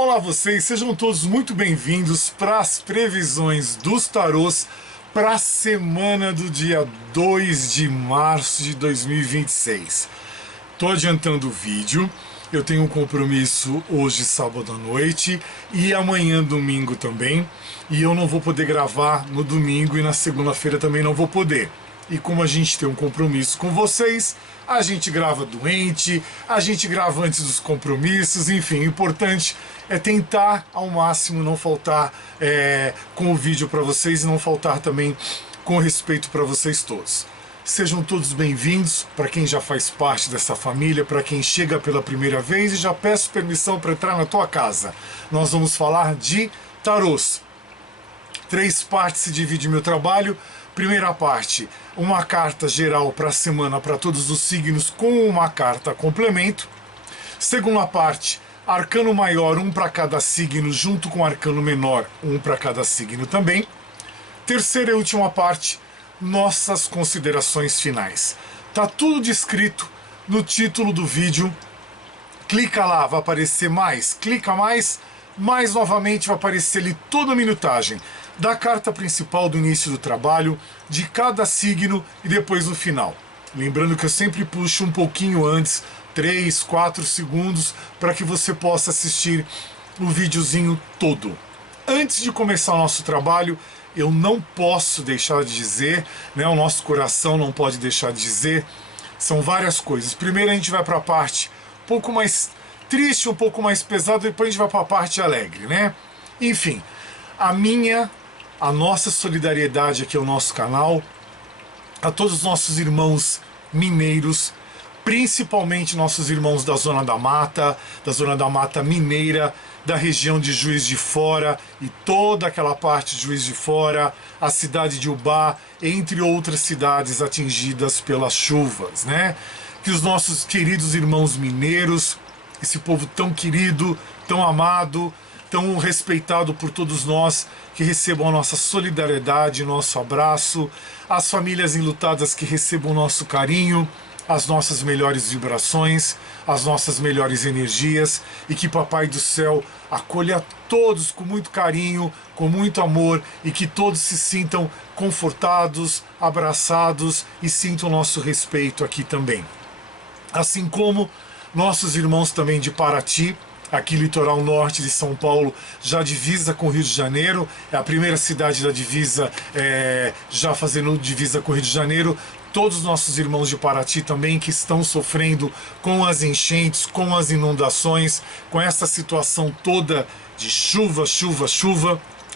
Olá vocês, sejam todos muito bem-vindos para as previsões dos tarôs para a semana do dia 2 de março de 2026. Estou adiantando o vídeo, eu tenho um compromisso hoje sábado à noite e amanhã domingo também, e eu não vou poder gravar no domingo e na segunda-feira também não vou poder. E como a gente tem um compromisso com vocês, a gente grava doente, a gente grava antes dos compromissos, enfim, o importante é tentar ao máximo não faltar com o vídeo para vocês e não faltar também com respeito para vocês todos. Sejam todos bem-vindos, para quem já faz parte dessa família, para quem chega pela primeira vez, e já peço permissão para entrar na tua casa. Nós vamos falar de tarôs. 3 partes se divide meu trabalho. Primeira parte, uma carta geral para a semana para todos os signos com uma carta complemento. Segunda parte, arcano maior, um para cada signo, junto com arcano menor, um para cada signo também. Terceira e última parte, nossas considerações finais. Tá tudo descrito no título do vídeo. Clica lá, vai aparecer mais. Clica mais novamente vai aparecer ali toda a minutagem da carta principal do início do trabalho, de cada signo e depois no final. Lembrando que eu sempre puxo um pouquinho antes, 3, 4 segundos, para que você possa assistir o videozinho todo. Antes de começar o nosso trabalho, eu não posso deixar de dizer, o nosso coração não pode deixar de dizer, são várias coisas. Primeiro a gente vai para a parte um pouco mais triste, um pouco mais pesada, depois a gente vai para a parte alegre, Enfim, a nossa solidariedade aqui ao nosso canal, a todos os nossos irmãos mineiros, principalmente nossos irmãos da Zona da Mata Mineira, da região de Juiz de Fora e toda aquela parte de Juiz de Fora, a cidade de Ubá, entre outras cidades atingidas pelas chuvas, Que os nossos queridos irmãos mineiros, esse povo tão querido, tão amado, tão respeitado por todos nós, que recebam a nossa solidariedade, nosso abraço, as famílias enlutadas que recebam o nosso carinho, as nossas melhores vibrações, as nossas melhores energias, e que Papai do Céu acolha todos com muito carinho, com muito amor, e que todos se sintam confortados, abraçados e sintam o nosso respeito aqui também. Assim como nossos irmãos também de Paraty, aqui litoral norte de São Paulo, já divisa com o Rio de Janeiro, é a primeira cidade da divisa, já fazendo divisa com o Rio de Janeiro. Todos os nossos irmãos de Paraty também que estão sofrendo com as enchentes, com as inundações, com essa situação toda de chuva,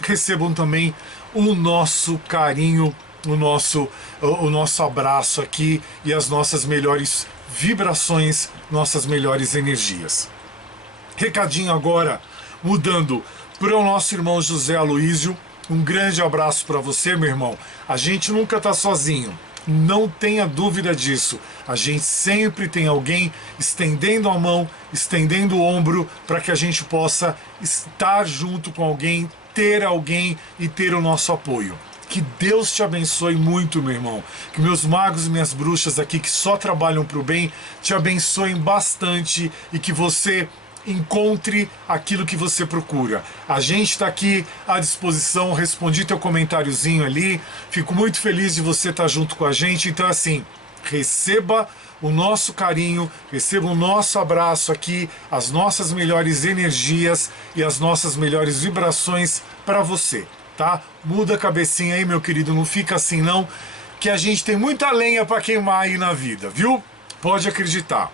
recebam também o nosso carinho, o nosso abraço aqui e as nossas melhores vibrações, nossas melhores energias. Recadinho agora, mudando para o nosso irmão José Aloísio, um grande abraço para você, meu irmão. A gente nunca está sozinho, não tenha dúvida disso. A gente sempre tem alguém estendendo a mão, estendendo o ombro, para que a gente possa estar junto com alguém, ter alguém e ter o nosso apoio. Que Deus te abençoe muito, meu irmão. Que meus magos e minhas bruxas aqui, que só trabalham para o bem, te abençoem bastante e que você encontre aquilo que você procura. A gente está aqui à disposição, respondi teu comentáriozinho ali, fico muito feliz de você estar junto com a gente. Então assim, receba o nosso carinho, receba o nosso abraço aqui, as nossas melhores energias e as nossas melhores vibrações para você, tá? Muda a cabecinha aí, meu querido, não fica assim não, que a gente tem muita lenha para queimar aí na vida, viu? Pode acreditar.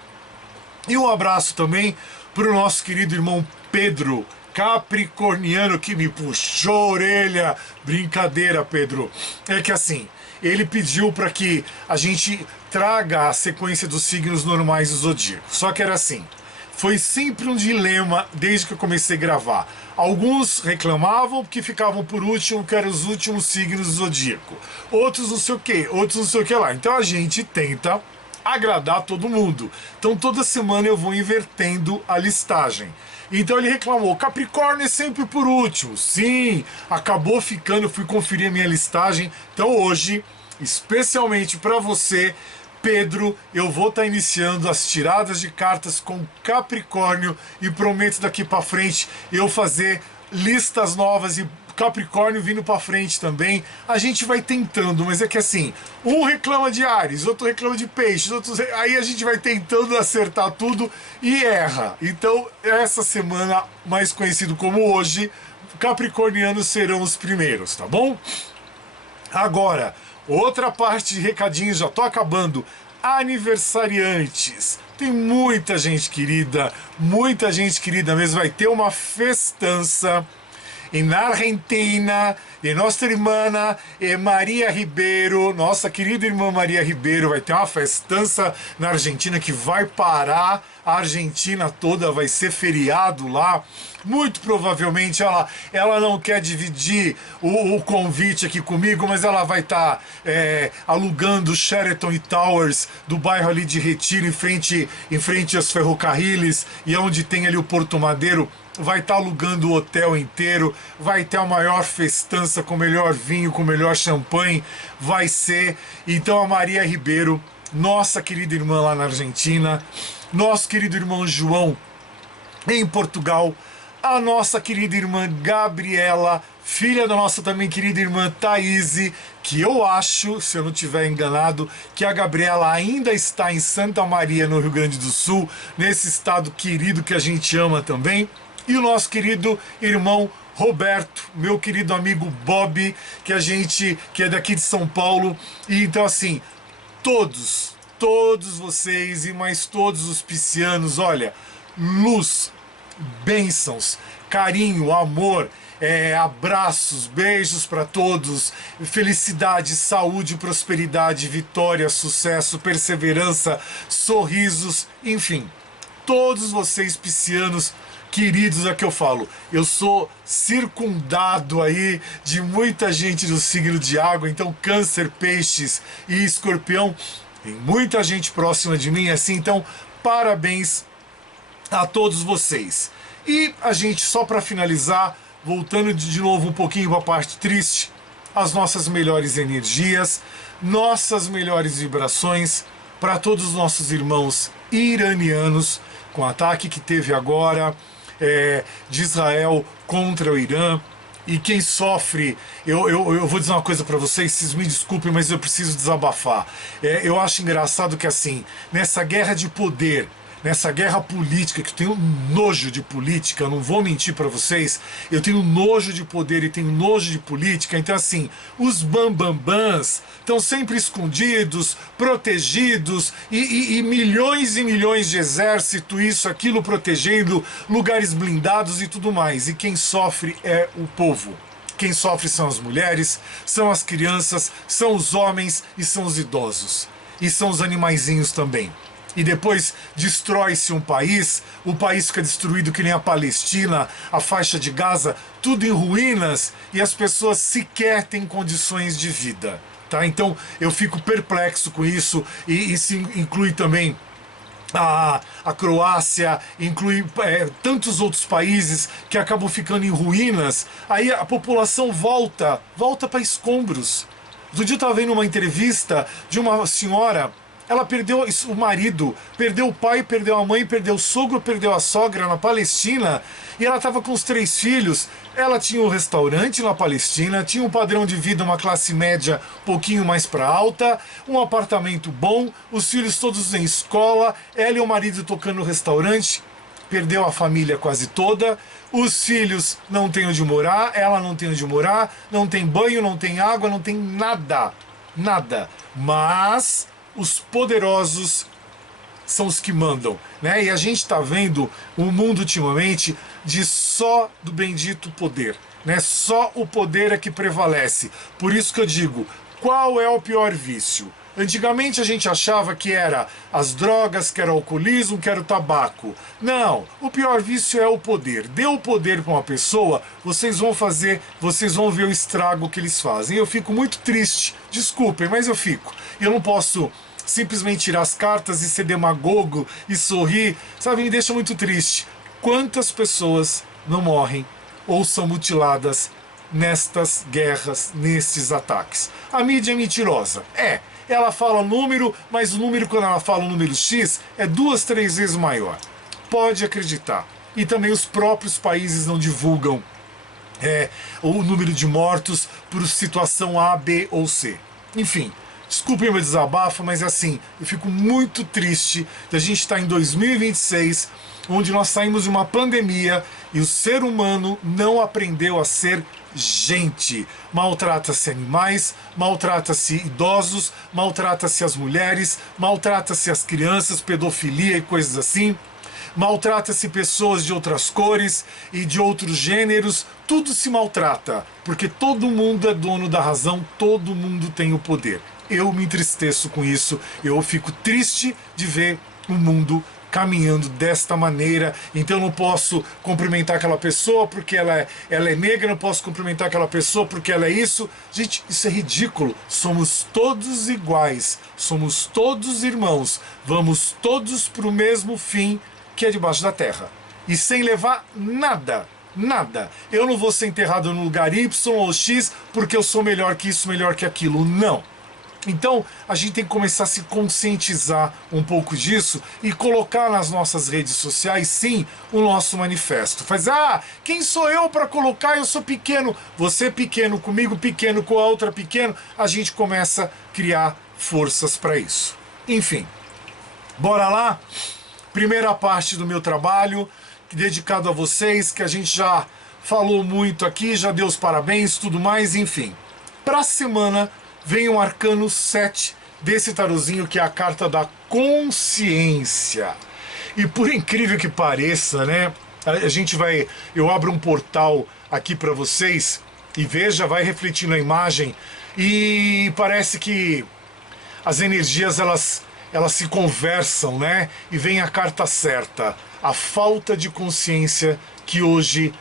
E um abraço também para o nosso querido irmão Pedro, capricorniano, que me puxou a orelha. Brincadeira, Pedro. É que assim, ele pediu para que a gente traga a sequência dos signos normais do zodíaco. Só que era assim, foi sempre um dilema desde que eu comecei a gravar. Alguns reclamavam porque ficavam por último, que eram os últimos signos do zodíaco. Outros não sei o que, outros não sei o que lá. Então a gente tenta agradar todo mundo. Então toda semana eu vou invertendo a listagem. Então ele reclamou, Capricórnio é sempre por último. Sim, acabou ficando, fui conferir a minha listagem. Então hoje, especialmente para você, Pedro, eu vou estar iniciando as tiradas de cartas com Capricórnio e prometo daqui para frente eu fazer listas novas e Capricórnio vindo para frente também. A gente vai tentando, mas é que assim, um reclama de Áries, outro reclama de Peixes, aí a gente vai tentando acertar tudo e erra. Então, essa semana, mais conhecido como hoje, capricornianos serão os primeiros, tá bom? Agora, outra parte de recadinhos, já tô acabando. Aniversariantes. Tem muita gente querida mesmo. Vai ter uma festança na Argentina de nossa irmã Maria Ribeiro, nossa querida irmã Maria Ribeiro. Vai ter uma festança na Argentina que vai parar a Argentina toda, vai ser feriado lá. Muito provavelmente ela não quer dividir o convite aqui comigo, mas ela vai estar alugando o Sheraton e Towers do bairro ali de Retiro, em frente aos ferrocarriles, e onde tem ali o Porto Madeiro. Vai estar alugando o hotel inteiro, vai ter a maior festança com o melhor vinho, com o melhor champanhe, vai ser. Então a Maria Ribeiro, nossa querida irmã lá na Argentina, nosso querido irmão João em Portugal, a nossa querida irmã Gabriela, filha da nossa também querida irmã Thaís, que eu acho, se eu não estiver enganado, que a Gabriela ainda está em Santa Maria, no Rio Grande do Sul, nesse estado querido que a gente ama também. E o nosso querido irmão Roberto, meu querido amigo Bob, que é daqui de São Paulo. E então assim, todos vocês e mais todos os piscianos, olha, luz, bênçãos, carinho, amor, abraços, beijos para todos, felicidade, saúde, prosperidade, vitória, sucesso, perseverança, sorrisos, enfim, todos vocês piscianos queridos, é que eu falo, eu sou circundado aí de muita gente do signo de água, então Câncer, Peixes e Escorpião, tem muita gente próxima de mim, assim, então parabéns a todos vocês. E a gente, só para finalizar, voltando de novo um pouquinho para a parte triste, as nossas melhores energias, nossas melhores vibrações para todos os nossos irmãos iranianos, com o ataque que teve agora de Israel contra o Irã. E quem sofre, eu vou dizer uma coisa para vocês me desculpem, mas eu preciso desabafar. Eu acho engraçado que assim, nessa guerra de poder, nessa guerra política, que eu tenho nojo de política, eu não vou mentir para vocês, eu tenho nojo de poder e tenho nojo de política, então assim, os bambambãs estão sempre escondidos, protegidos, e milhões de exército, isso, aquilo, protegendo, lugares blindados e tudo mais, e quem sofre é o povo. Quem sofre são as mulheres, são as crianças, são os homens e são os idosos, e são os animaizinhos também. E depois destrói-se um país, o país fica destruído que nem a Palestina, a faixa de Gaza, tudo em ruínas, e as pessoas sequer têm condições de vida, tá? Então eu fico perplexo com isso, e isso inclui também a Croácia, inclui tantos outros países que acabam ficando em ruínas, aí a população volta para escombros. Outro dia eu estava vendo uma entrevista de uma senhora. Ela perdeu o marido, perdeu o pai, perdeu a mãe, perdeu o sogro, perdeu a sogra na Palestina, e ela estava com os 3 filhos. Ela tinha um restaurante na Palestina, tinha um padrão de vida, uma classe média um pouquinho mais para alta, um apartamento bom, os filhos todos em escola, ela e o marido tocando no restaurante. Perdeu a família quase toda, os filhos não têm onde morar, ela não tem onde morar, não tem banho, não tem água, não tem nada, nada. Mas os poderosos são os que mandam, né? E a gente está vendo o mundo ultimamente de só do bendito poder, né? Só o poder é que prevalece. Por isso que eu digo, qual é o pior vício? Antigamente a gente achava que era as drogas, que era o alcoolismo, que era o tabaco. Não, o pior vício é o poder. Dê o poder para uma pessoa, vocês vão ver o estrago que eles fazem. Eu fico muito triste, desculpem, mas eu fico. Eu não posso simplesmente tirar as cartas e ser demagogo e sorrir, sabe, me deixa muito triste. Quantas pessoas não morrem ou são mutiladas nestas guerras, nestes ataques? A mídia é mentirosa. ela fala número, mas o número, quando ela fala o número X, é 2, 3 vezes maior. Pode acreditar. E também os próprios países não divulgam o número de mortos por situação A, B ou C. Enfim, desculpem meu desabafo, mas assim, eu fico muito triste de a gente estar em 2026, onde nós saímos de uma pandemia e o ser humano não aprendeu a ser gente. Maltrata-se animais, maltrata-se idosos, maltrata-se as mulheres, maltrata-se as crianças, pedofilia e coisas assim. Maltrata-se pessoas de outras cores e de outros gêneros, tudo se maltrata, porque todo mundo é dono da razão, todo mundo tem o poder. Eu me entristeço com isso, eu fico triste de ver o mundo caminhando desta maneira. Então eu não posso cumprimentar aquela pessoa porque ela é negra, não posso cumprimentar aquela pessoa porque ela é isso. Gente, isso é ridículo. Somos todos iguais, somos todos irmãos, vamos todos para o mesmo fim, que é debaixo da terra. E sem levar nada, nada. Eu não vou ser enterrado no lugar Y ou X porque eu sou melhor que isso, melhor que aquilo. Não. Então, a gente tem que começar a se conscientizar um pouco disso e colocar nas nossas redes sociais, sim, o nosso manifesto. Quem sou eu para colocar? Eu sou pequeno. Você pequeno, comigo pequeno, com a outra pequeno. A gente começa a criar forças para isso. Enfim, bora lá? Primeira parte do meu trabalho, dedicado a vocês, que a gente já falou muito aqui, já deu os parabéns, tudo mais, enfim. Para a semana vem o arcano 7 desse tarozinho, que é a carta da consciência. E por incrível que pareça, né, eu abro um portal aqui para vocês e veja, vai refletindo a imagem e parece que as energias elas se conversam, né? E vem a carta certa, a falta de consciência que hoje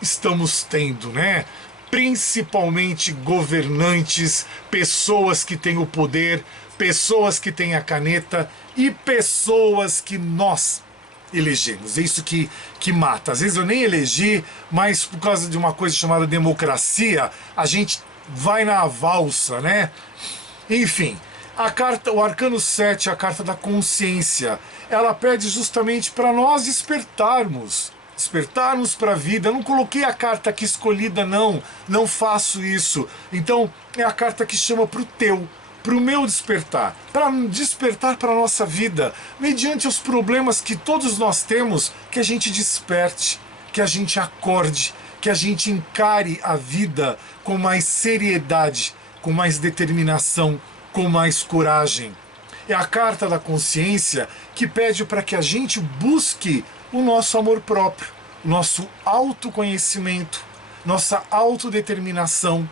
estamos tendo, né? Principalmente governantes, pessoas que têm o poder, pessoas que têm a caneta e pessoas que nós elegemos. É isso que mata. Às vezes eu nem elegi, mas por causa de uma coisa chamada democracia, a gente vai na valsa, né? Enfim, o arcano 7, a carta da consciência, ela pede justamente para nós despertarmos para a vida. Eu não coloquei a carta aqui escolhida, não faço isso. Então é a carta que chama para o meu despertar, para despertar para a nossa vida, mediante os problemas que todos nós temos, que a gente desperte, que a gente acorde, que a gente encare a vida com mais seriedade, com mais determinação, com mais coragem. É a carta da consciência que pede para que a gente busque o nosso amor próprio, o nosso autoconhecimento, nossa autodeterminação,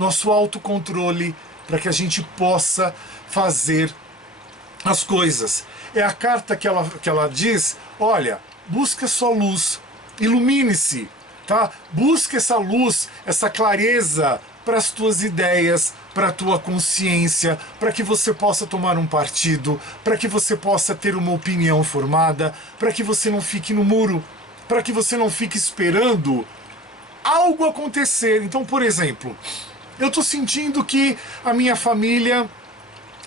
nosso autocontrole, para que a gente possa fazer as coisas. É a carta que ela diz, olha, busca sua luz, ilumine-se, tá? Busca essa luz, essa clareza para as tuas ideias, para a tua consciência, para que você possa tomar um partido, para que você possa ter uma opinião formada, para que você não fique no muro, para que você não fique esperando algo acontecer. Então, por exemplo, eu estou sentindo que a minha família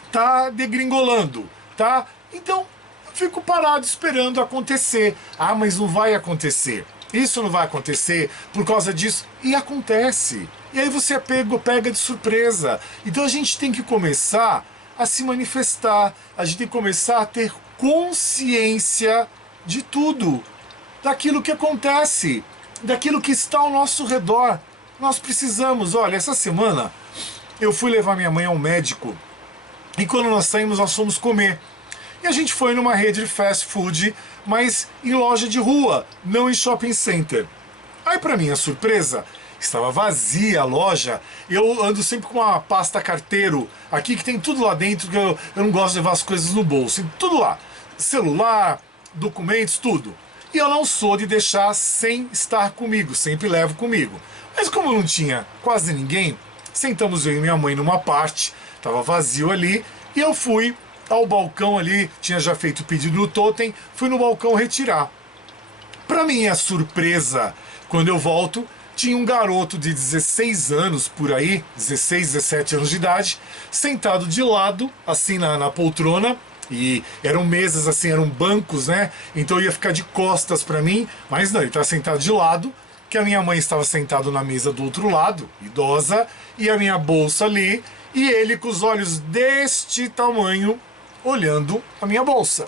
está degringolando, tá? Então, eu fico parado esperando acontecer. Mas não vai acontecer. Isso não vai acontecer por causa disso. E acontece. E aí você pega de surpresa. Então a gente tem que começar a se manifestar. A gente tem que começar a ter consciência de tudo. Daquilo que acontece. Daquilo que está ao nosso redor. Nós precisamos. Olha, essa semana eu fui levar minha mãe ao médico. E quando nós saímos, nós fomos comer. E a gente foi numa rede de fast food, mas em loja de rua, não em shopping center. Aí, para minha surpresa, estava vazia a loja. Eu ando sempre com uma pasta carteiro aqui que tem tudo lá dentro, que eu não gosto de levar as coisas no bolso. Tem tudo lá. Celular, documentos, tudo. E eu não sou de deixar sem estar comigo, sempre levo comigo. Mas como não tinha quase ninguém, sentamos eu e minha mãe numa parte, estava vazio ali, e eu fui ao balcão ali, tinha já feito o pedido no totem, fui no balcão retirar. Para minha surpresa, quando eu volto, tinha um garoto de 16 anos por aí, 16, 17 anos de idade, sentado de lado, assim na poltrona, e eram mesas assim, eram bancos, né? Então eu ia ficar de costas para mim, mas não, ele estava sentado de lado, que a minha mãe estava sentada na mesa do outro lado, idosa, e a minha bolsa ali, e ele com os olhos deste tamanho, olhando a minha bolsa,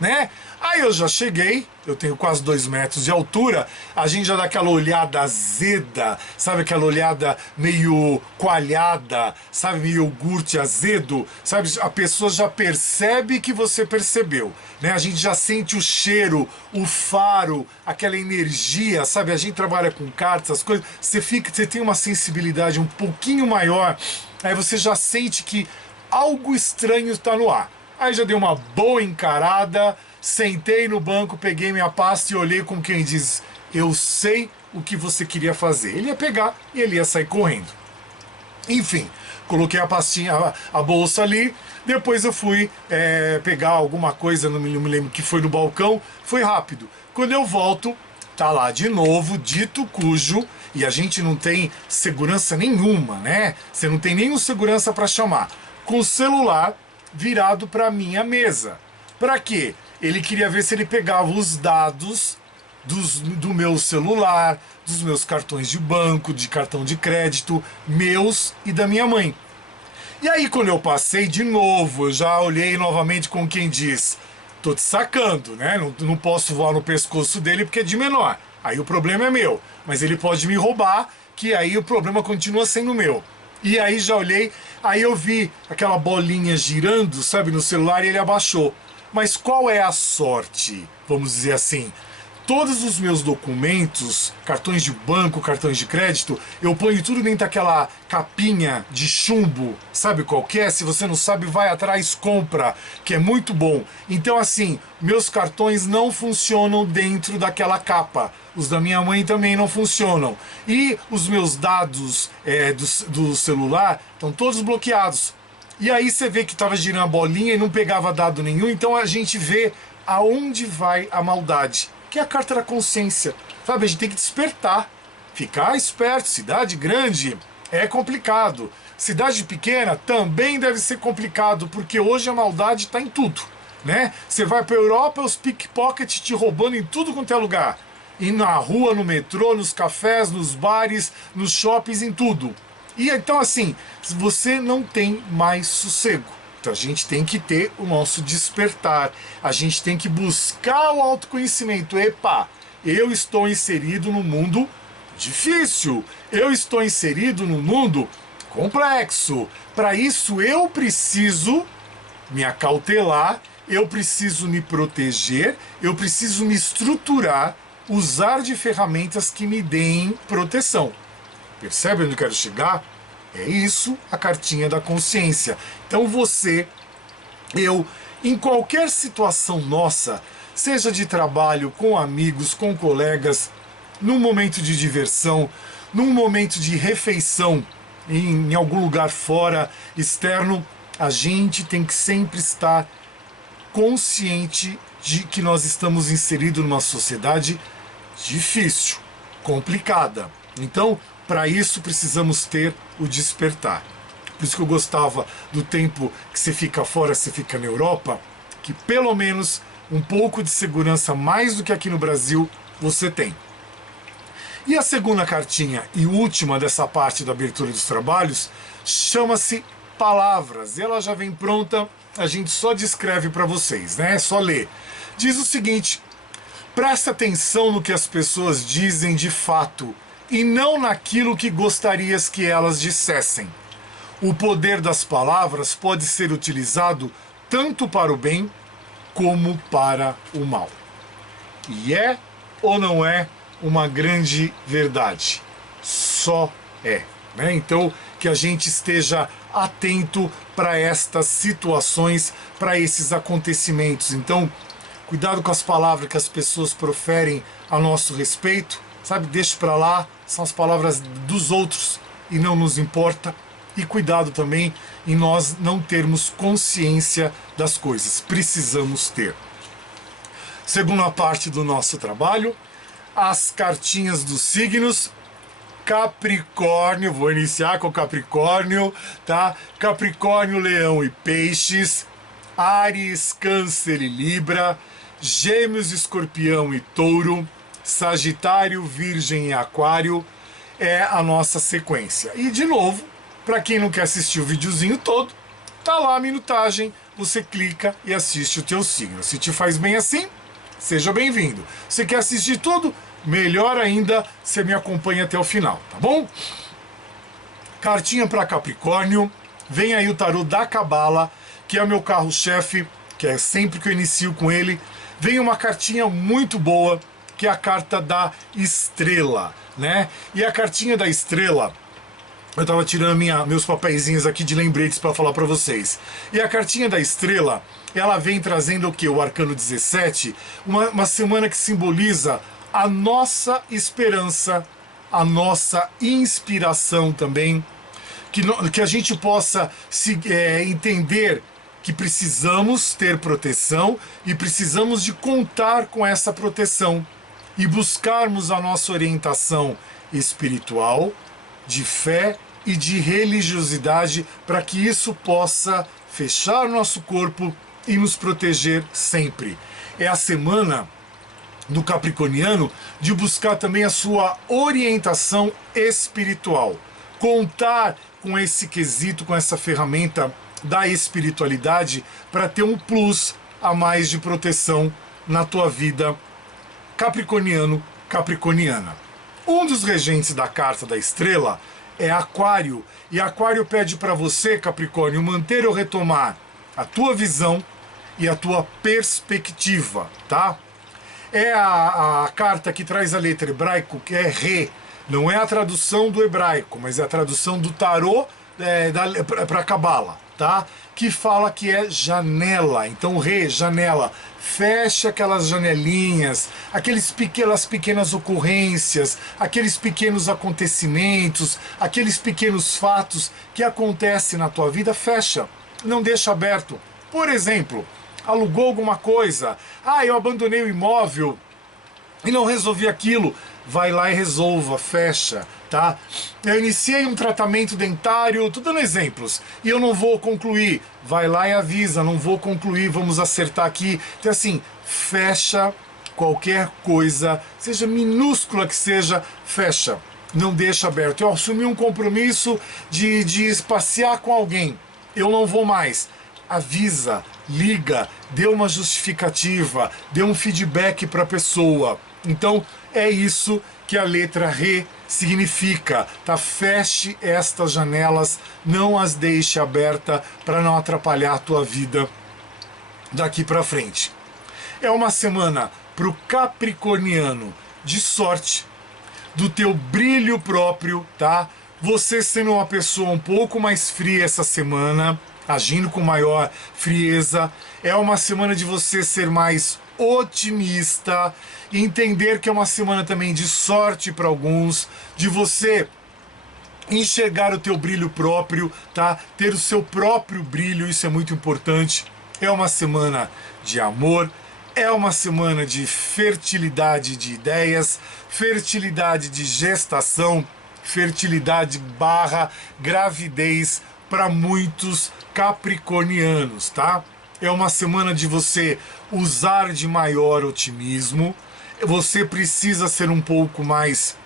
né? Aí eu já cheguei, eu tenho quase 2 metros de altura, a gente já dá aquela olhada azeda, sabe, aquela olhada meio coalhada, sabe, meio iogurte azedo, sabe, a pessoa já percebe que você percebeu, né? A gente já sente o cheiro, o faro, aquela energia, sabe, a gente trabalha com cartas, as coisas, você tem uma sensibilidade um pouquinho maior, aí você já sente que algo estranho está no ar. Aí já dei uma boa encarada, sentei no banco, peguei minha pasta e olhei como quem diz, eu sei o que você queria fazer. Ele ia pegar e ele ia sair correndo. Enfim, coloquei a pastinha, a bolsa ali, depois eu fui pegar alguma coisa, não me lembro que foi no balcão, foi rápido. Quando eu volto, tá lá de novo, dito cujo, e a gente não tem segurança nenhuma, né? Você não tem nenhum segurança para chamar. Com o celular virado para minha mesa. Para quê? Ele queria ver se ele pegava os dados do meu celular, dos meus cartões de banco, de cartão de crédito, meus e da minha mãe. E aí quando eu passei de novo, eu já olhei novamente com quem diz, tô te sacando, né? Não posso voar no pescoço dele porque é de menor. Aí o problema é meu, mas ele pode me roubar, que aí o problema continua sendo meu. E aí já olhei, aí eu vi aquela bolinha girando, sabe, no celular e ele abaixou. Mas qual é a sorte, vamos dizer assim? Todos os meus documentos, cartões de banco, cartões de crédito, eu ponho tudo dentro daquela capinha de chumbo, sabe qual que é? Se você não sabe, vai atrás, compra, que é muito bom. Então assim, meus cartões não funcionam dentro daquela capa. Os da minha mãe também não funcionam. E os meus dados do celular estão todos bloqueados. E aí você vê que estava girando a bolinha e não pegava dado nenhum, então a gente vê aonde vai a maldade, que é a carta da consciência. Sabe, a gente tem que despertar, ficar esperto. Cidade grande é complicado. Cidade pequena também deve ser complicado, porque hoje a maldade está em tudo, né? Você vai para a Europa, os pickpockets te roubando em tudo quanto é lugar. E na rua, no metrô, nos cafés, nos bares, nos shoppings, em tudo. E então assim, você não tem mais sossego. Então a gente tem que ter o nosso despertar. A gente tem que buscar o autoconhecimento. Epa, eu estou inserido no mundo difícil. Eu estou inserido no mundo complexo. Para isso eu preciso me acautelar, eu preciso me proteger, eu preciso me estruturar, usar de ferramentas que me deem proteção. Percebe onde eu quero chegar? É isso a cartinha da consciência. Então você, eu, em qualquer situação nossa, seja de trabalho, com amigos, com colegas, num momento de diversão, num momento de refeição, em algum lugar fora, externo, a gente tem que sempre estar consciente de que nós estamos inseridos numa sociedade difícil, complicada. Então, para isso precisamos ter o despertar. Por isso que eu gostava do tempo que você fica fora, você fica na Europa, que pelo menos um pouco de segurança, mais do que aqui no Brasil, você tem. E a segunda cartinha e última dessa parte da abertura dos trabalhos chama-se Palavras. E ela já vem pronta, a gente só descreve para vocês, né? É só ler. Diz o seguinte: presta atenção no que as pessoas dizem de fato e não naquilo que gostarias que elas dissessem. O poder das palavras pode ser utilizado tanto para o bem como para o mal. E é ou não é uma grande verdade? Só é, né? Então, que a gente esteja atento para estas situações, para esses acontecimentos. Então, cuidado com as palavras que as pessoas proferem a nosso respeito, sabe? Deixa para lá, são as palavras dos outros e não nos importa. E cuidado também em nós não termos consciência das coisas. Precisamos ter. Segunda parte do nosso trabalho, as cartinhas dos signos. Capricórnio, vou iniciar com Capricórnio, tá? Capricórnio, Leão e Peixes, Áries, Câncer e Libra, Gêmeos, Escorpião e Touro, Sagitário, Virgem e Aquário é a nossa sequência. E de novo, para quem não quer assistir o videozinho todo, tá lá a minutagem, você clica e assiste o teu signo. Se te faz bem assim, seja bem-vindo. Se quer assistir tudo, melhor ainda, você me acompanha até o final, tá bom? Cartinha para Capricórnio, vem aí o tarô da Cabala, que é o meu carro-chefe, que é sempre que eu inicio com ele. Vem uma cartinha muito boa, que é a carta da Estrela, né? E a cartinha da Estrela, eu tava tirando meus papeizinhos aqui de lembretes para falar para vocês. E a cartinha da Estrela, ela vem trazendo o que? O Arcano 17, uma semana que simboliza a nossa esperança, a nossa inspiração também, que a gente possa entender que precisamos ter proteção e precisamos de contar com essa proteção e buscarmos a nossa orientação espiritual, de fé e de religiosidade para que isso possa fechar nosso corpo e nos proteger sempre. É a semana do Capricorniano de buscar também a sua orientação espiritual. Contar com esse quesito, com essa ferramenta da espiritualidade para ter um plus a mais de proteção na tua vida, capricorniano, capricorniana. Um dos regentes da carta da Estrela é Aquário, e Aquário pede para você, Capricórnio, manter ou retomar a tua visão e a tua perspectiva, tá? É a carta que traz a letra hebraico, que é Re. Não é a tradução do hebraico, mas é a tradução do tarô para Cabala, tá? Que fala que é janela. Então, Re, janela. Fecha aquelas janelinhas, aquelas pequenas ocorrências, aqueles pequenos acontecimentos, aqueles pequenos fatos que acontecem na tua vida, fecha. Não deixa aberto. Por exemplo, alugou alguma coisa, eu abandonei o imóvel e não resolvi aquilo, vai lá e resolva, fecha, tá? Eu iniciei um tratamento dentário, tô dando exemplos, e eu não vou concluir, vai lá e avisa, não vou concluir, vamos acertar aqui. Então assim, fecha qualquer coisa, seja minúscula que seja, fecha, não deixa aberto. Eu assumi um compromisso de passear com alguém, eu não vou mais. Avisa, liga, dê uma justificativa, dê um feedback para a pessoa. Então é isso que a letra Re significa, tá? Feche estas janelas, não as deixe abertas para não atrapalhar a tua vida daqui para frente. É uma semana para o capricorniano de sorte, do teu brilho próprio, tá? Você sendo uma pessoa um pouco mais fria essa semana, agindo com maior frieza, é uma semana de você ser mais otimista, entender que é uma semana também de sorte para alguns, de você enxergar o teu brilho próprio, tá? Ter o seu próprio brilho, isso é muito importante. É uma semana de amor, é uma semana de fertilidade de ideias, fertilidade de gestação, fertilidade / gravidez para muitos capricornianos, tá? É uma semana de você usar de maior otimismo. Você precisa ser um pouco mais,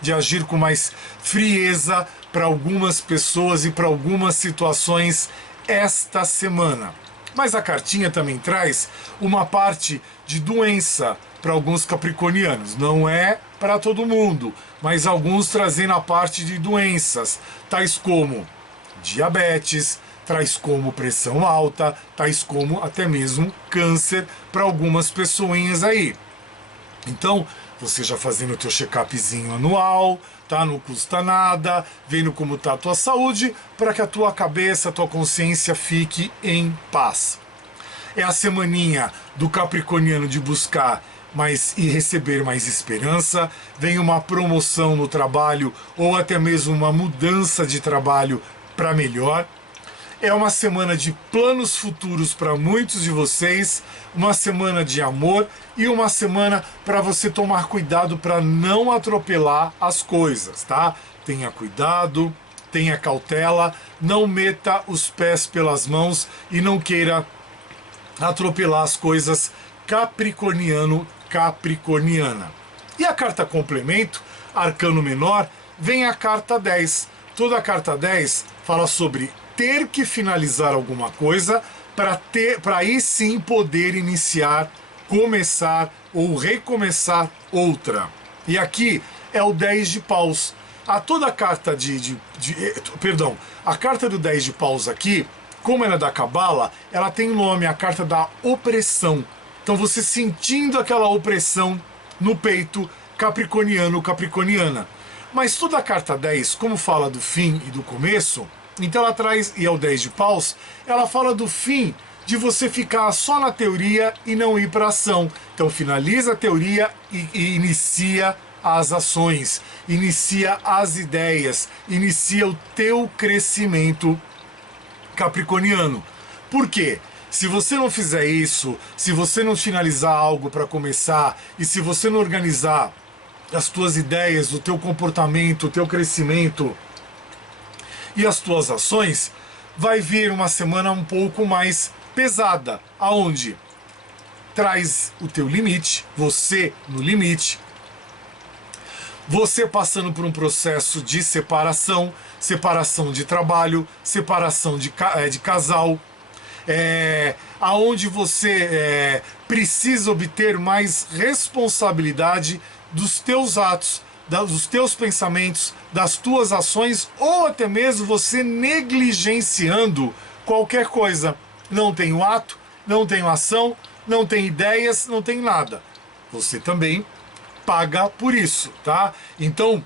de agir com mais frieza para algumas pessoas e para algumas situações esta semana. Mas a cartinha também traz uma parte de doença para alguns capricornianos. Não é para todo mundo, mas alguns trazendo a parte de doenças, tais como diabetes, tais como pressão alta, tais como até mesmo câncer para algumas pessoinhas aí. Então, você já fazendo o teu check-upzinho anual, tá? Não custa nada, vendo como tá a tua saúde, para que a tua cabeça, a tua consciência fique em paz. É a semaninha do capricorniano de buscar mais e receber mais esperança, vem uma promoção no trabalho ou até mesmo uma mudança de trabalho para melhor. É uma semana de planos futuros para muitos de vocês, uma semana de amor e uma semana para você tomar cuidado para não atropelar as coisas, tá? Tenha cuidado, tenha cautela, não meta os pés pelas mãos e não queira atropelar as coisas, capricorniano, capricorniana. E a carta complemento, arcano menor, vem a carta 10. Toda a carta 10 fala sobre ter que finalizar alguma coisa para aí sim poder iniciar, começar ou recomeçar outra. E aqui é o 10 de paus. A toda a carta perdão, a carta do 10 de paus aqui, como ela é da Cabala, ela tem um nome, a carta da opressão. Então você sentindo aquela opressão no peito, capricorniano, capricorniana. Mas toda a carta 10, como fala do fim e do começo, então ela traz, e é o 10 de paus, ela fala do fim de você ficar só na teoria e não ir para ação. Então finaliza a teoria e inicia as ações, inicia as ideias, inicia o teu crescimento capricorniano. Por quê? Se você não fizer isso, se você não finalizar algo para começar e se você não organizar as tuas ideias, o teu comportamento, o teu crescimento e as tuas ações, vai vir uma semana um pouco mais pesada, aonde traz o teu limite, você no limite, você passando por um processo de separação, separação de trabalho, separação de casal, aonde você precisa obter mais responsabilidade dos teus atos, dos teus pensamentos, das tuas ações, ou até mesmo você negligenciando qualquer coisa. Não tenho ato, não tenho ação, não tenho ideias, não tenho nada. Você também paga por isso, tá? Então,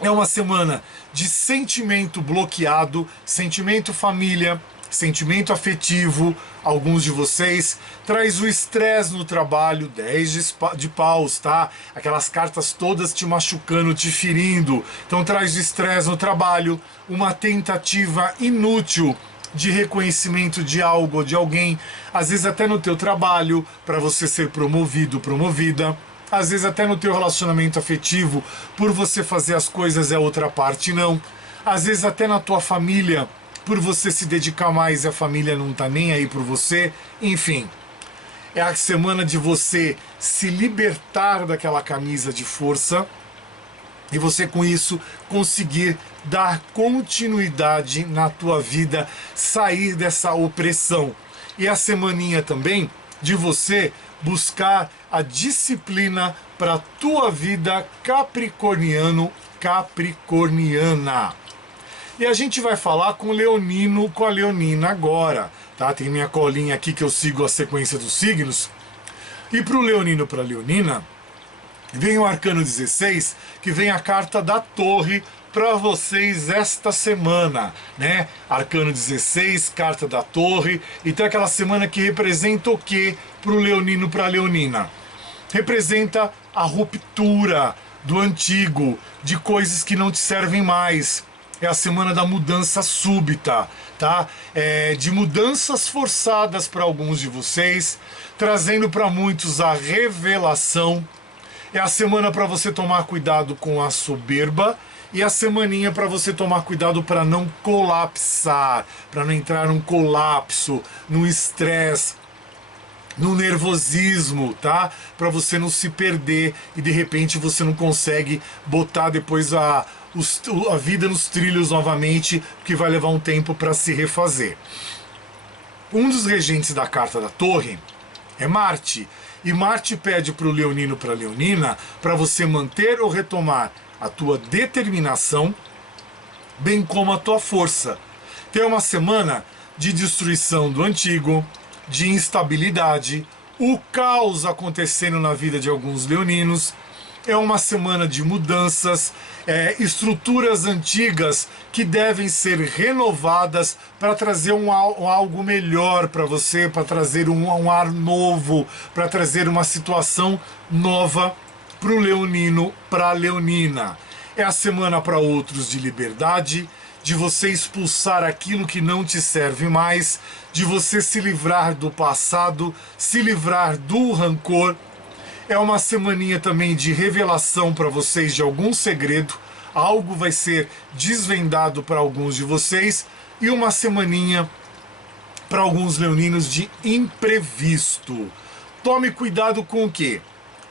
é uma semana de sentimento bloqueado, sentimento família, sentimento afetivo. Alguns de vocês traz o estresse no trabalho, 10 de paus, tá? Aquelas cartas todas te machucando, te ferindo. Então traz o estresse no trabalho, uma tentativa inútil de reconhecimento de algo ou de alguém, às vezes até no teu trabalho, para você ser promovido, promovida. Às vezes até no teu relacionamento afetivo, por você fazer as coisas e a outra parte não. Às vezes até na tua família, por você se dedicar mais e a família não tá nem aí por você. Enfim, é a semana de você se libertar daquela camisa de força e você com isso conseguir dar continuidade na tua vida, sair dessa opressão. E a semaninha também de você buscar a disciplina para a tua vida, capricorniano, capricorniana. E a gente vai falar com o leonino, com a leonina agora, tá? Tem minha colinha aqui que eu sigo a sequência dos signos. E para o leonino, para a leonina, vem o arcano 16, que vem a carta da torre para vocês esta semana, né? Arcano 16, carta da torre. Então é aquela semana que representa o quê para o leonino, para a leonina? Representa a ruptura do antigo, de coisas que não te servem mais. É a semana da mudança súbita, tá? De mudanças forçadas para alguns de vocês, trazendo para muitos a revelação. É a semana para você tomar cuidado com a soberba e a semaninha para você tomar cuidado para não colapsar, para não entrar num colapso, no estresse, no nervosismo, tá? Para você não se perder e de repente você não consegue botar depois a vida nos trilhos novamente, que vai levar um tempo para se refazer. Um dos regentes da carta da torre é Marte, e Marte pede para o leonino, para a leonina, para você manter ou retomar a tua determinação, bem como a tua força. Tem uma semana de destruição do antigo, de instabilidade, o caos acontecendo na vida de alguns leoninos. É uma semana de mudanças, estruturas antigas que devem ser renovadas para trazer algo melhor para você, para trazer um ar novo, para trazer uma situação nova para o leonino, para a leonina. É a semana para outros de liberdade, de você expulsar aquilo que não te serve mais, de você se livrar do passado, se livrar do rancor. É uma semaninha também de revelação para vocês de algum segredo, algo vai ser desvendado para alguns de vocês, e uma semaninha para alguns leoninos de imprevisto. Tome cuidado com o quê?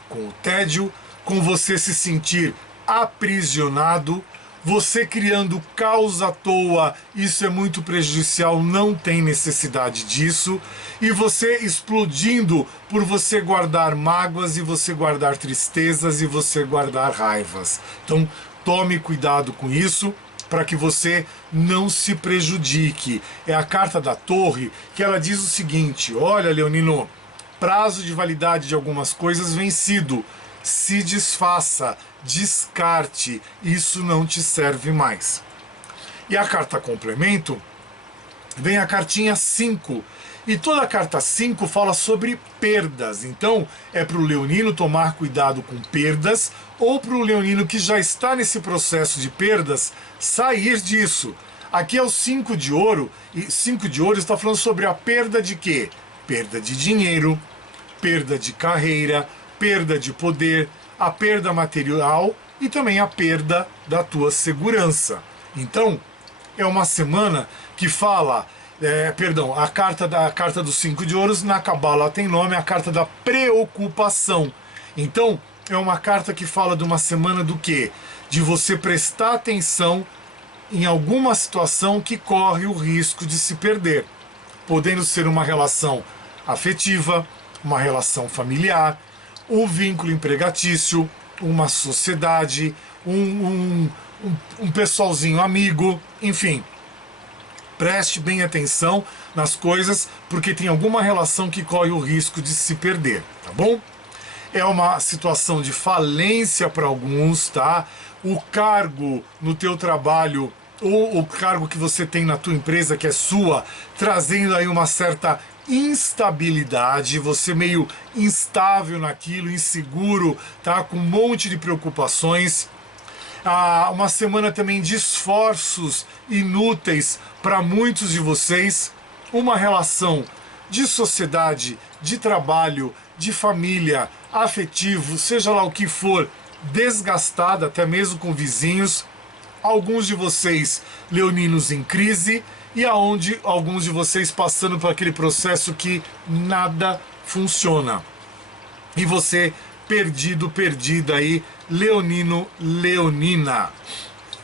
Com o tédio, com você se sentir aprisionado, você criando caos à toa, isso é muito prejudicial, não tem necessidade disso, e você explodindo por você guardar mágoas e você guardar tristezas e você guardar raivas. Então tome cuidado com isso para que você não se prejudique. É a carta da Torre que ela diz o seguinte: olha, leonino, prazo de validade de algumas coisas vencido, se desfaça, descarte, isso não te serve mais. E a carta complemento vem a cartinha 5, e toda a carta 5 fala sobre perdas. Então é para o leonino tomar cuidado com perdas, ou para o leonino que já está nesse processo de perdas sair disso. Aqui é o 5 de ouro, e 5 de ouro está falando sobre a perda de quê? Perda de dinheiro, perda de carreira, perda de poder, a perda material e também a perda da tua segurança. Então, é uma semana que fala, a carta dos 5 de ouros na Cabala tem nome, a carta da preocupação. Então, é uma carta que fala de uma semana do quê? De você prestar atenção em alguma situação que corre o risco de se perder, podendo ser uma relação afetiva, uma relação familiar, um vínculo empregatício, uma sociedade, um pessoalzinho amigo, enfim. Preste bem atenção nas coisas, porque tem alguma relação que corre o risco de se perder, tá bom? É uma situação de falência para alguns, tá? O cargo no teu trabalho, ou o cargo que você tem na tua empresa, que é sua, trazendo aí uma certa instabilidade, você meio instável naquilo, inseguro, tá? Com um monte de preocupações. Uma semana também de esforços inúteis para muitos de vocês, uma relação de sociedade, de trabalho, de família, afetivo, seja lá o que for, desgastada, até mesmo com vizinhos, alguns de vocês leoninos em crise, e aonde alguns de vocês passando por aquele processo que nada funciona. E você perdido, perdida aí, leonino, leonina.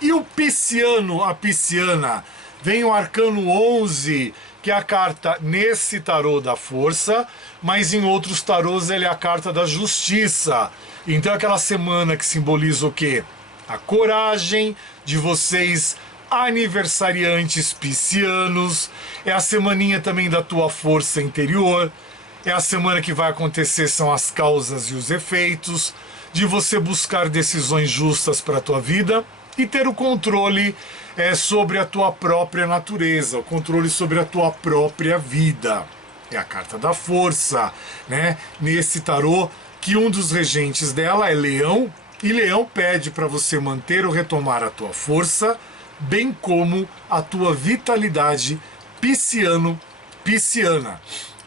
E o pisciano, a pisciana, vem o arcano 11, que é a carta nesse tarô da força, mas em outros tarôs ele é a carta da justiça. Então é aquela semana que simboliza o quê? A coragem de vocês aniversariantes piscianos, é a semaninha também da tua força interior, é a semana que vai acontecer, são as causas e os efeitos, de você buscar decisões justas para a tua vida e ter o controle sobre a tua própria natureza, o controle sobre a tua própria vida. É a carta da força, né? Nesse tarô, que um dos regentes dela é Leão, e Leão pede para você manter ou retomar a tua força, bem como a tua vitalidade pisciana.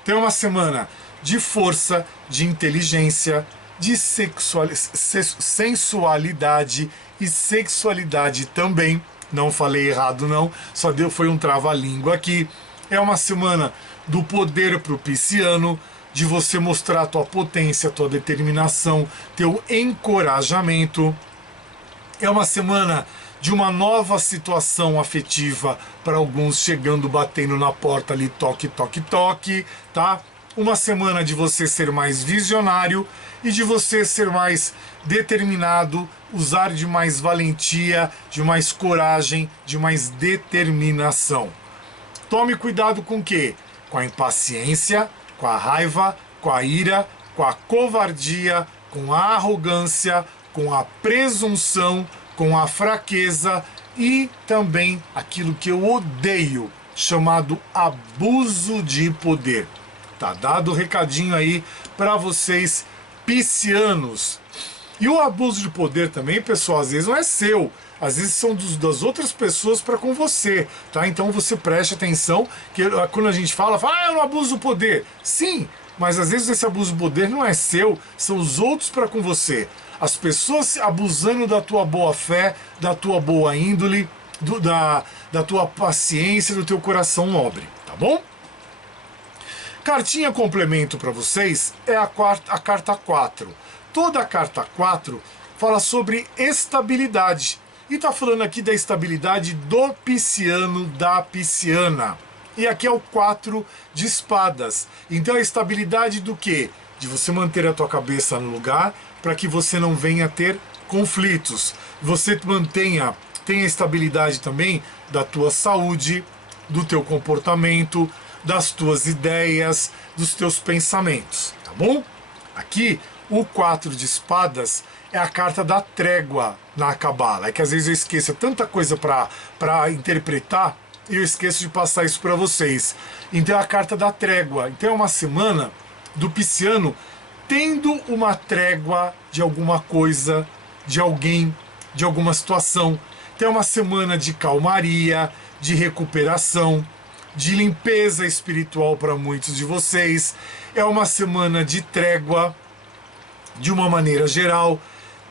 Então é uma semana de força, de inteligência, de sensualidade e sexualidade também. Não falei errado não, foi um trava-língua aqui. É uma semana do poder pro pisciano, de você mostrar a tua potência, a tua determinação, teu encorajamento. É uma semana de uma nova situação afetiva para alguns, chegando, batendo na porta ali, toque, toque, toque, tá? Uma semana de você ser mais visionário e de você ser mais determinado, usar de mais valentia, de mais coragem, de mais determinação. Tome cuidado com o quê? Com a impaciência, com a raiva, com a ira, com a covardia, com a arrogância, com a presunção, com a fraqueza e também aquilo que eu odeio, chamado abuso de poder. Tá dado o recadinho aí para vocês piscianos. E o abuso de poder também, pessoal, às vezes não é seu, às vezes são das outras pessoas para com você, tá? Então você preste atenção que quando a gente fala, eu não abuso do poder. Sim, mas às vezes esse abuso do poder não é seu, são os outros para com você. As pessoas abusando da tua boa fé, da tua boa índole, da tua paciência, do teu coração nobre, tá bom? Cartinha complemento para vocês é a carta 4. Toda a carta 4 fala sobre estabilidade. E está falando aqui da estabilidade do pisciano, da pisciana. E aqui é o 4 de espadas. Então a estabilidade do quê? De você manter a tua cabeça no lugar para que você não venha ter conflitos. Você tenha estabilidade também da tua saúde, do teu comportamento, das tuas ideias, dos teus pensamentos, tá bom? Aqui, o 4 de espadas é a carta da trégua na Cabala. É que às vezes eu esqueço, é tanta coisa para interpretar, e eu esqueço de passar isso para vocês. Então é a carta da trégua. Então é uma semana do pisciano tendo uma trégua de alguma coisa, de alguém, de alguma situação. Então é uma semana de calmaria, de recuperação, de limpeza espiritual para muitos de vocês. É uma semana de trégua, de uma maneira geral,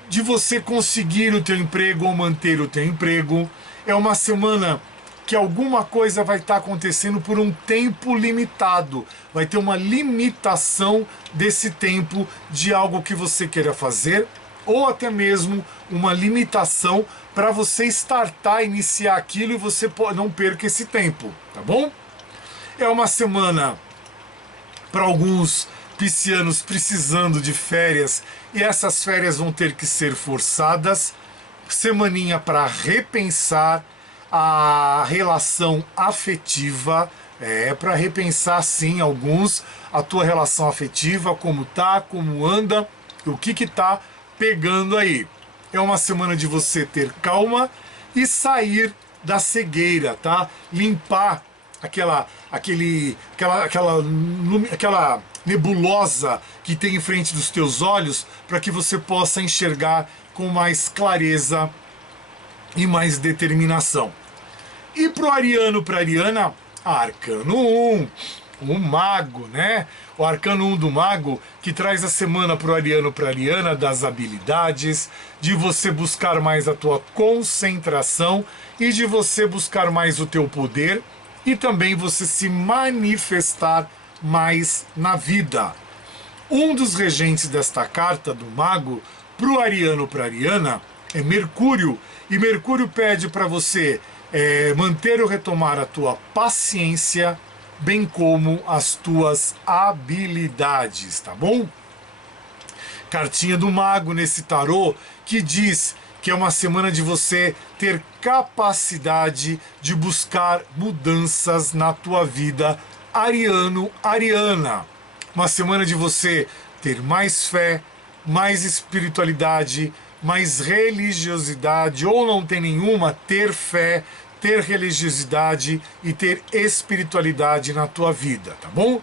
de você conseguir o teu emprego ou manter o teu emprego. É uma semana que alguma coisa vai estar acontecendo por um tempo limitado. Vai ter uma limitação desse tempo de algo que você queira fazer, ou até mesmo uma limitação para você startar, iniciar aquilo e você não perca esse tempo, tá bom? É uma semana para alguns piscianos precisando de férias e essas férias vão ter que ser forçadas. Semaninha para repensar a relação afetiva, para repensar sim alguns a tua relação afetiva, como tá, como anda, o que tá pegando aí. É uma semana de você ter calma e sair da cegueira, tá? Limpar aquela nebulosa que tem em frente dos teus olhos para que você possa enxergar com mais clareza e mais determinação. E pro ariano, pra ariana, arcano 1, o mago, né? O arcano 1 do mago, que traz a semana pro ariano, pra ariana, das habilidades, de você buscar mais a tua concentração e de você buscar mais o teu poder e também você se manifestar mais na vida. Um dos regentes desta carta do mago pro ariano, pra ariana, é Mercúrio, e Mercúrio pede para você manter ou retomar a tua paciência, bem como as tuas habilidades, tá bom? Cartinha do mago nesse tarô que diz que é uma semana de você ter capacidade de buscar mudanças na tua vida, ariano, ariana. Uma semana de você ter mais fé, mais espiritualidade, mais religiosidade, ou não ter nenhuma, ter fé, ter religiosidade e ter espiritualidade na tua vida, tá bom?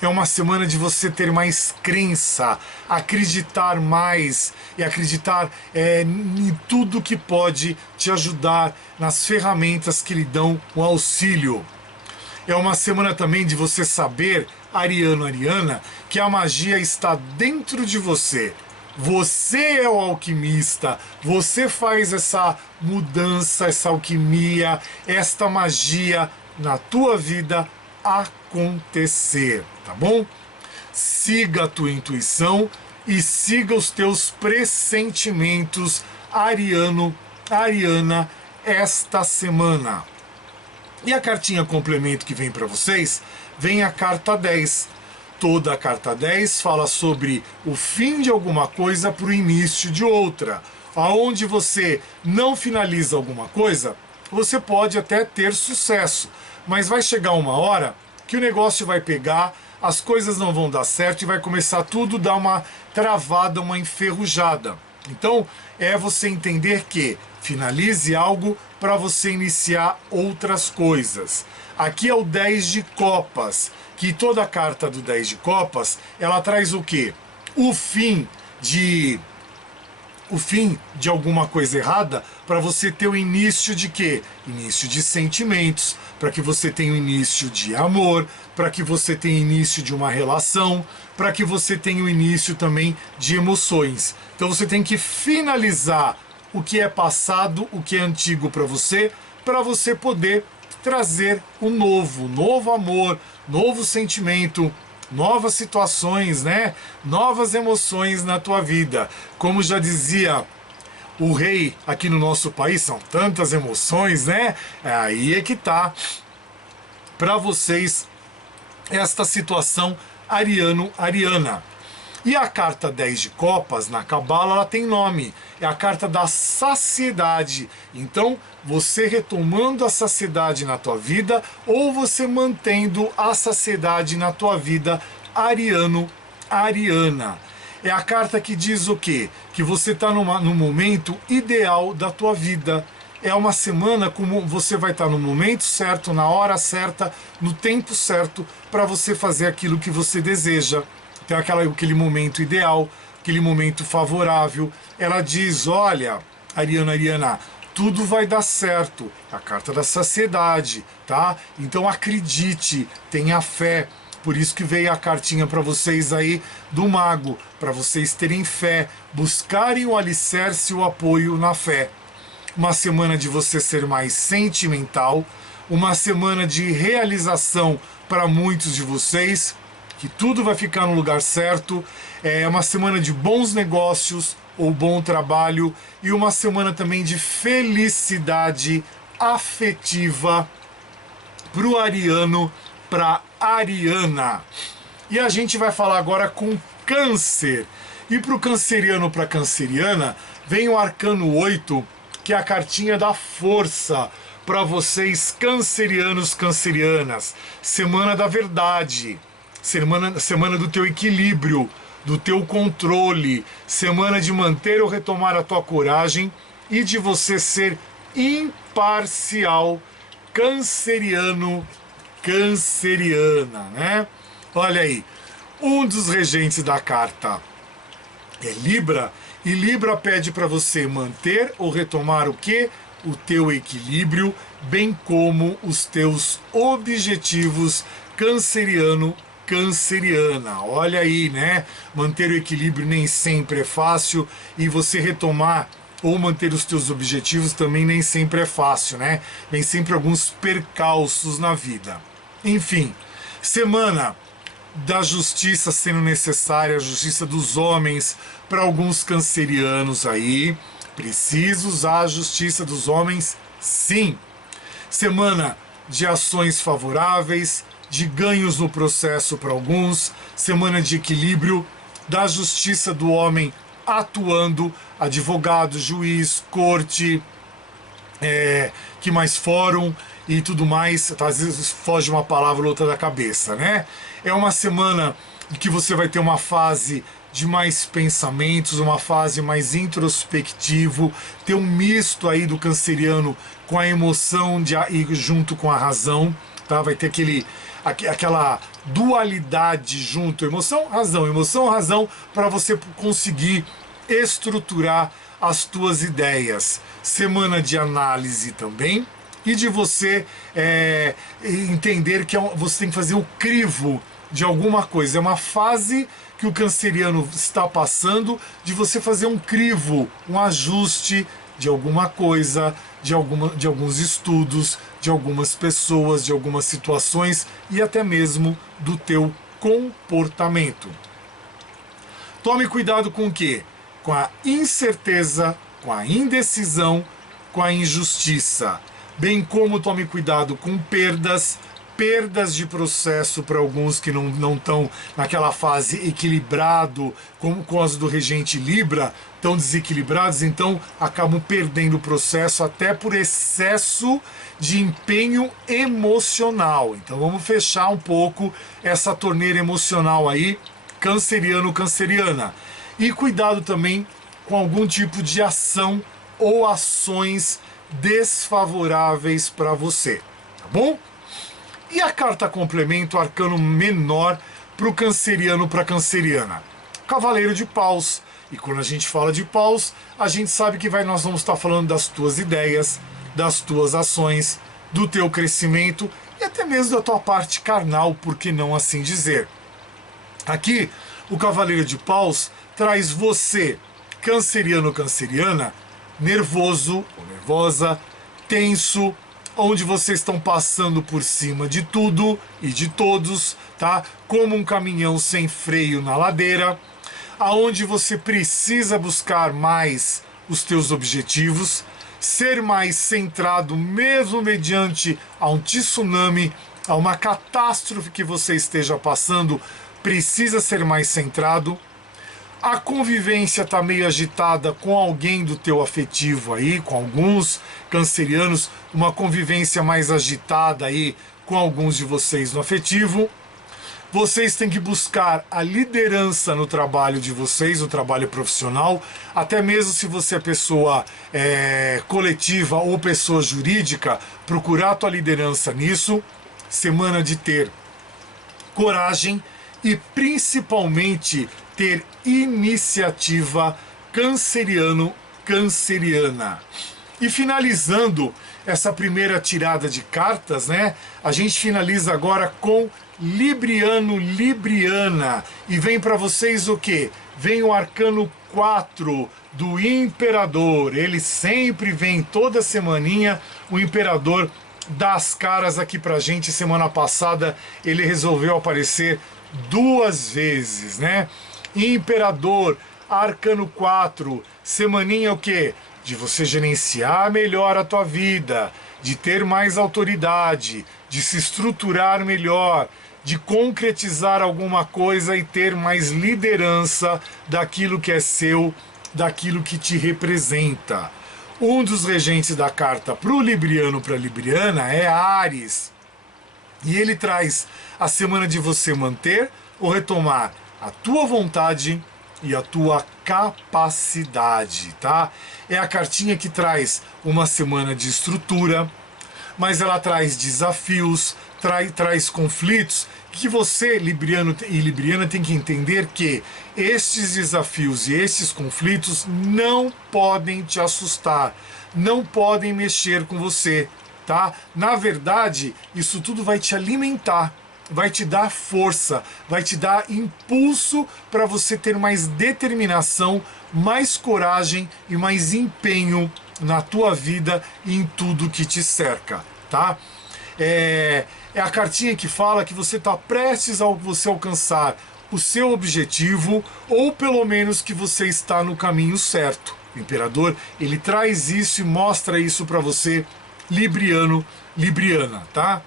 É uma semana de você ter mais crença, acreditar mais e acreditar em tudo que pode te ajudar, nas ferramentas que lhe dão o auxílio. É uma semana também de você saber, ariano, ariana, que a magia está dentro de você. Você é o alquimista, você faz essa mudança, essa alquimia, esta magia na tua vida acontecer, tá bom? Siga a tua intuição e siga os teus pressentimentos, ariano, ariana, esta semana. E a cartinha complemento que vem para vocês, vem a carta 10. Toda a carta 10 fala sobre o fim de alguma coisa para o início de outra. Aonde você não finaliza alguma coisa, você pode até ter sucesso, mas vai chegar uma hora que o negócio vai pegar, as coisas não vão dar certo e vai começar tudo a dar uma travada, uma enferrujada. Então, é você entender que finalize algo para você iniciar outras coisas. Aqui é o 10 de copas, que toda a carta do 10 de copas, ela traz o quê? O fim de o fim de alguma coisa errada para você ter o início de quê? Início de sentimentos, para que você tenha o início de amor, para que você tenha o início de uma relação, para que você tenha o início também de emoções. Então você tem que finalizar o que é passado, o que é antigo para você poder trazer o novo amor, novo sentimento, novas situações, né? Novas emoções na tua vida. Como já dizia o rei aqui no nosso país, são tantas emoções, né? Aí é que tá para vocês esta situação ariano-ariana. E a carta 10 de copas na Cabala, ela tem nome, é a carta da saciedade. Então, você retomando a saciedade na tua vida ou você mantendo a saciedade na tua vida, ariano-ariana. É a carta que diz o quê? Que você está no momento ideal da tua vida. É uma semana como você vai estar no momento certo, na hora certa, no tempo certo, para você fazer aquilo que você deseja. Tem aquele momento ideal, aquele momento favorável. Ela diz, olha, Ariana, tudo vai dar certo. A carta da saciedade, tá? Então acredite, tenha fé. Por isso que veio a cartinha para vocês aí do mago, para vocês terem fé, buscarem o alicerce e o apoio na fé. Uma semana de você ser mais sentimental, uma semana de realização para muitos de vocês, que tudo vai ficar no lugar certo, é uma semana de bons negócios ou bom trabalho e uma semana também de felicidade afetiva pro ariano, pra ariana. E a gente vai falar agora com câncer. E pro canceriano, pra canceriana, vem o arcano 8, que é a cartinha da força para vocês cancerianos, cancerianas. Semana da verdade. Semana do teu equilíbrio, do teu controle, semana de manter ou retomar a tua coragem e de você ser imparcial, canceriano, canceriana, né? Olha aí, um dos regentes da carta é Libra, e Libra pede para você manter ou retomar o quê? O teu equilíbrio, bem como os teus objetivos canceriano, canceriana. Olha aí, né? Manter o equilíbrio nem sempre é fácil e você retomar ou manter os teus objetivos também nem sempre é fácil, né? Vem sempre alguns percalços na vida. Enfim, semana da justiça sendo necessária, a justiça dos homens para alguns cancerianos aí. Precisa usar a justiça dos homens, sim. Semana de ações favoráveis, de ganhos no processo para alguns, semana de equilíbrio, da justiça do homem atuando, advogado, juiz, corte, que mais fórum e tudo mais, às vezes foge uma palavra ou outra da cabeça, né? É uma semana em que você vai ter uma fase de mais pensamentos, uma fase mais introspectivo, ter um misto aí do canceriano com a emoção e junto com a razão, tá? Vai ter aquela dualidade junto, emoção, razão, para você conseguir estruturar as tuas ideias. Semana de análise também e de você entender que você tem que fazer o crivo de alguma coisa. É uma fase que o canceriano está passando de você fazer um crivo, um ajuste de alguma coisa, de alguns estudos, de algumas pessoas, de algumas situações e até mesmo do teu comportamento. Tome cuidado com o quê? Com a incerteza, com a indecisão, com a injustiça. Bem como tome cuidado com perdas de processo para alguns que não estão naquela fase equilibrado, como com as do regente Libra, estão desequilibrados, então acabam perdendo o processo até por excesso de empenho emocional. Então vamos fechar um pouco essa torneira emocional aí, canceriano, canceriana. E cuidado também com algum tipo de ação ou ações desfavoráveis para você, tá bom? E a carta complemento, arcano menor para o canceriano, para a canceriana. Cavaleiro de Paus, E quando a gente fala de paus, a gente sabe que nós vamos estar falando das tuas ideias, das tuas ações, do teu crescimento e até mesmo da tua parte carnal, por que não assim dizer. Aqui, o Cavaleiro de Paus traz você, canceriano, canceriana, nervoso ou nervosa, tenso, onde vocês estão passando por cima de tudo e de todos, tá? Como um caminhão sem freio na ladeira, aonde você precisa buscar mais os teus objetivos, ser mais centrado mesmo mediante a um tsunami, a uma catástrofe que você esteja passando, precisa ser mais centrado. A convivência está meio agitada com alguém do teu afetivo aí, com alguns cancerianos, uma convivência mais agitada aí com alguns de vocês no afetivo. Vocês têm que buscar a liderança no trabalho de vocês, no trabalho profissional, até mesmo se você é pessoa coletiva ou pessoa jurídica, procurar a tua liderança nisso. Semana de ter coragem e principalmente ter iniciativa, canceriano, canceriana. E finalizando essa primeira tirada de cartas, né? A gente finaliza agora com Libriano, Libriana. E vem para vocês o quê? Vem o arcano 4 do Imperador. Ele sempre vem toda semaninha, o Imperador das caras aqui pra gente. Semana passada ele resolveu aparecer 2 vezes, né? Imperador, arcano 4, semaninha o quê? De você gerenciar melhor a tua vida, de ter mais autoridade, de se estruturar melhor, de concretizar alguma coisa e ter mais liderança daquilo que é seu, daquilo que te representa. Um dos regentes da carta para o Libriano, para a Libriana, é Áries. E ele traz a semana de você manter ou retomar a tua vontade e a tua capacidade, tá? É a cartinha que traz uma semana de estrutura, mas ela traz desafios, traz conflitos, que você, Libriano e Libriana, tem que entender que estes desafios e estes conflitos não podem te assustar, não podem mexer com você, tá? Na verdade, isso tudo vai te alimentar, vai te dar força, vai te dar impulso para você ter mais determinação, mais coragem e mais empenho na tua vida e em tudo que te cerca, tá? É a cartinha que fala que você está prestes a você alcançar o seu objetivo, ou pelo menos que você está no caminho certo. O Imperador, ele traz isso e mostra isso para você, Libriano, Libriana, tá?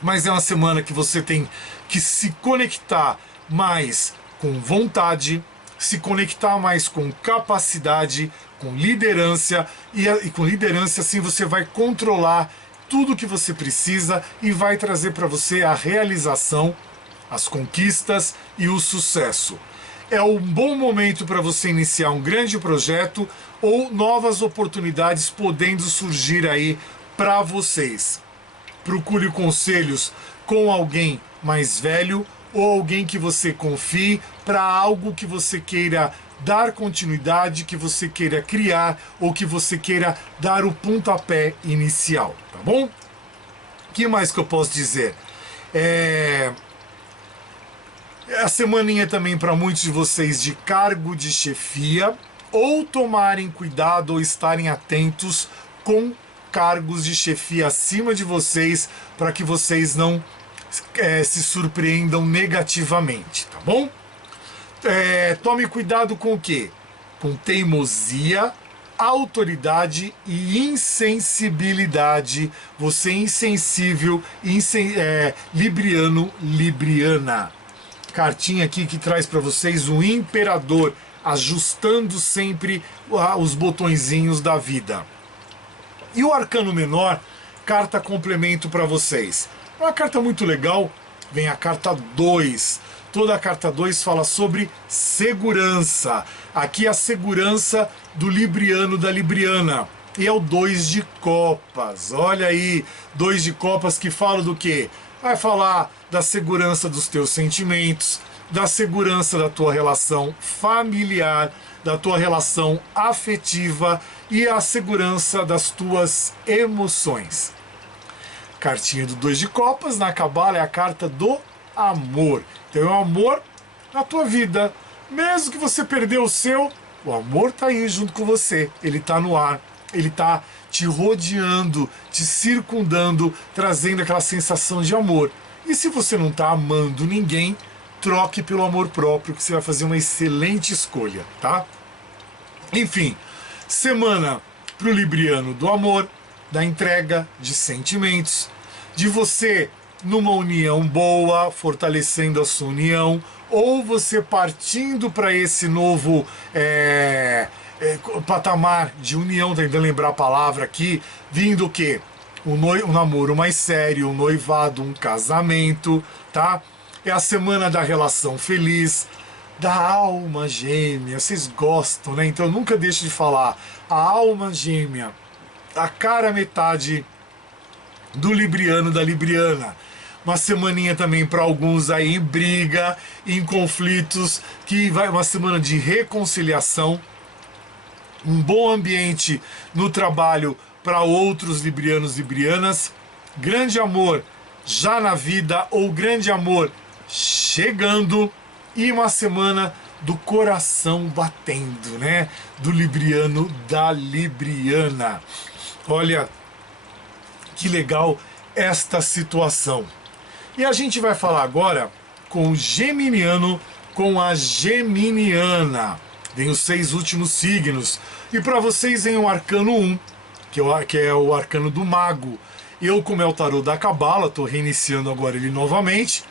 Mas é uma semana que você tem que se conectar mais com vontade, se conectar mais com capacidade, com liderança, e com liderança assim você vai controlar tudo que você precisa e vai trazer para você a realização, as conquistas e o sucesso. É um bom momento para você iniciar um grande projeto ou novas oportunidades podendo surgir aí para vocês. Procure conselhos com alguém mais velho ou alguém que você confie para algo que você queira dar continuidade, que você queira criar ou que você queira dar o pontapé inicial, tá bom? O que mais que eu posso dizer? A semaninha também para muitos de vocês de cargo de chefia, ou tomarem cuidado ou estarem atentos com cargos de chefia acima de vocês, para que vocês não se surpreendam negativamente, tá bom? Tome cuidado com o quê? Com teimosia, autoridade e insensibilidade. Você é insensível, Libriano, Libriana. Cartinha aqui que traz para vocês o Imperador, ajustando sempre os botõezinhos da vida. E o arcano menor, carta complemento para vocês. É uma carta muito legal, vem a carta 2. Toda a carta 2 fala sobre segurança. Aqui a segurança do Libriano, da Libriana. E é o 2 de copas. Olha aí, 2 de copas que fala do quê? Vai falar da segurança dos teus sentimentos, da segurança da tua relação familiar, da tua relação afetiva e a segurança das tuas emoções. Cartinha do 2 de copas na Cabala é a carta do amor. Então é o amor na tua vida. Mesmo que você perdeu o seu, o amor está aí junto com você. Ele está no ar, ele está te rodeando, te circundando, trazendo aquela sensação de amor. E se você não está amando ninguém, troque pelo amor próprio, que você vai fazer uma excelente escolha, tá? Enfim, semana para o libriano do amor, da entrega de sentimentos, de você numa união boa, fortalecendo a sua união, ou você partindo para esse novo patamar de união, tentando lembrar a palavra aqui, vindo o quê? Um namoro mais sério, um noivado, um casamento, tá? É a semana da relação feliz, da alma gêmea, vocês gostam, né? Então nunca deixe de falar, a alma gêmea, a cara metade do libriano, da libriana. Uma semaninha também para alguns aí em briga, em conflitos, que vai uma semana de reconciliação, um bom ambiente no trabalho para outros librianos e librianas, grande amor já na vida ou grande amor chegando e uma semana do coração batendo, né? Do libriano, da libriana. Olha que legal esta situação. E a gente vai falar agora com o geminiano, com a geminiana. Vem os 6 últimos signos. E para vocês vem o arcano 1, que é o arcano do mago. Eu, como é o tarô da Cabala, estou reiniciando agora ele novamente.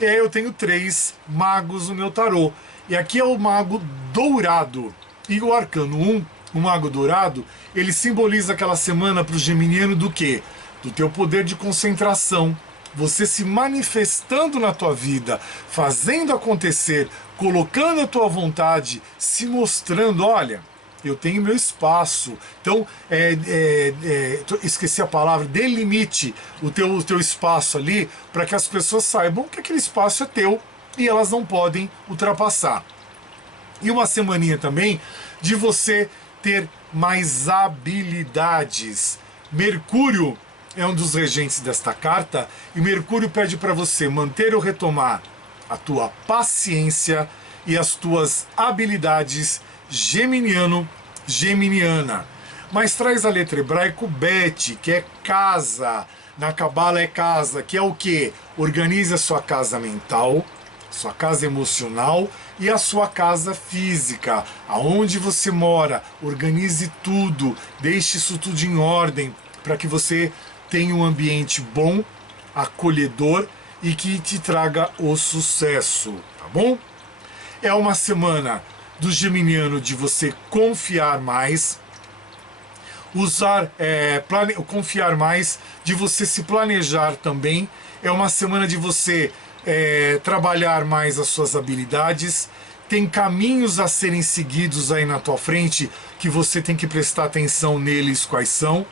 E aí eu tenho 3 magos no meu tarô. E aqui é o mago dourado. E o arcano 1, o mago dourado, ele simboliza aquela semana para o geminiano do quê? Do teu poder de concentração. Você se manifestando na tua vida, fazendo acontecer, colocando a tua vontade, se mostrando, olha, eu tenho meu espaço. Então, esqueci a palavra, delimite o teu espaço ali, para que as pessoas saibam que aquele espaço é teu e elas não podem ultrapassar. E uma semaninha também de você ter mais habilidades. Mercúrio é um dos regentes desta carta e Mercúrio pede para você manter ou retomar a tua paciência e as tuas habilidades geminiano, geminiana. Mas traz a letra hebraico Bet, que é casa. Na Cabala é casa, que é o quê? Organize a sua casa mental, sua casa emocional e a sua casa física, aonde você mora. Organize tudo, deixe isso tudo em ordem para que você tenha um ambiente bom, acolhedor e que te traga o sucesso, tá bom? É uma semana do geminiano de você confiar mais, confiar mais, de você se planejar também. É uma semana de você trabalhar mais as suas habilidades. Tem caminhos a serem seguidos aí na tua frente que você tem que prestar atenção neles quais são.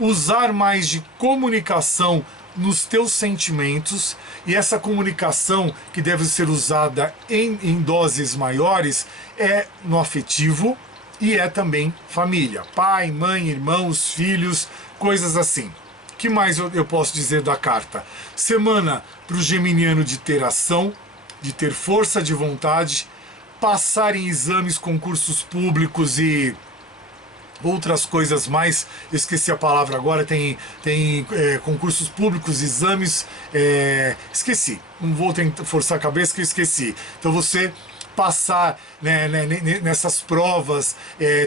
Usar mais de comunicação nos teus sentimentos, e essa comunicação que deve ser usada em doses maiores é no afetivo e é também família, pai, mãe, irmãos, filhos, coisas assim. O que mais eu posso dizer da carta? Semana para o geminiano de ter ação, de ter força de vontade, passar em exames, concursos públicos e outras coisas mais, eu esqueci a palavra agora, tem concursos públicos, exames, esqueci, não vou tentar forçar a cabeça que eu esqueci. Então você passar nessas provas,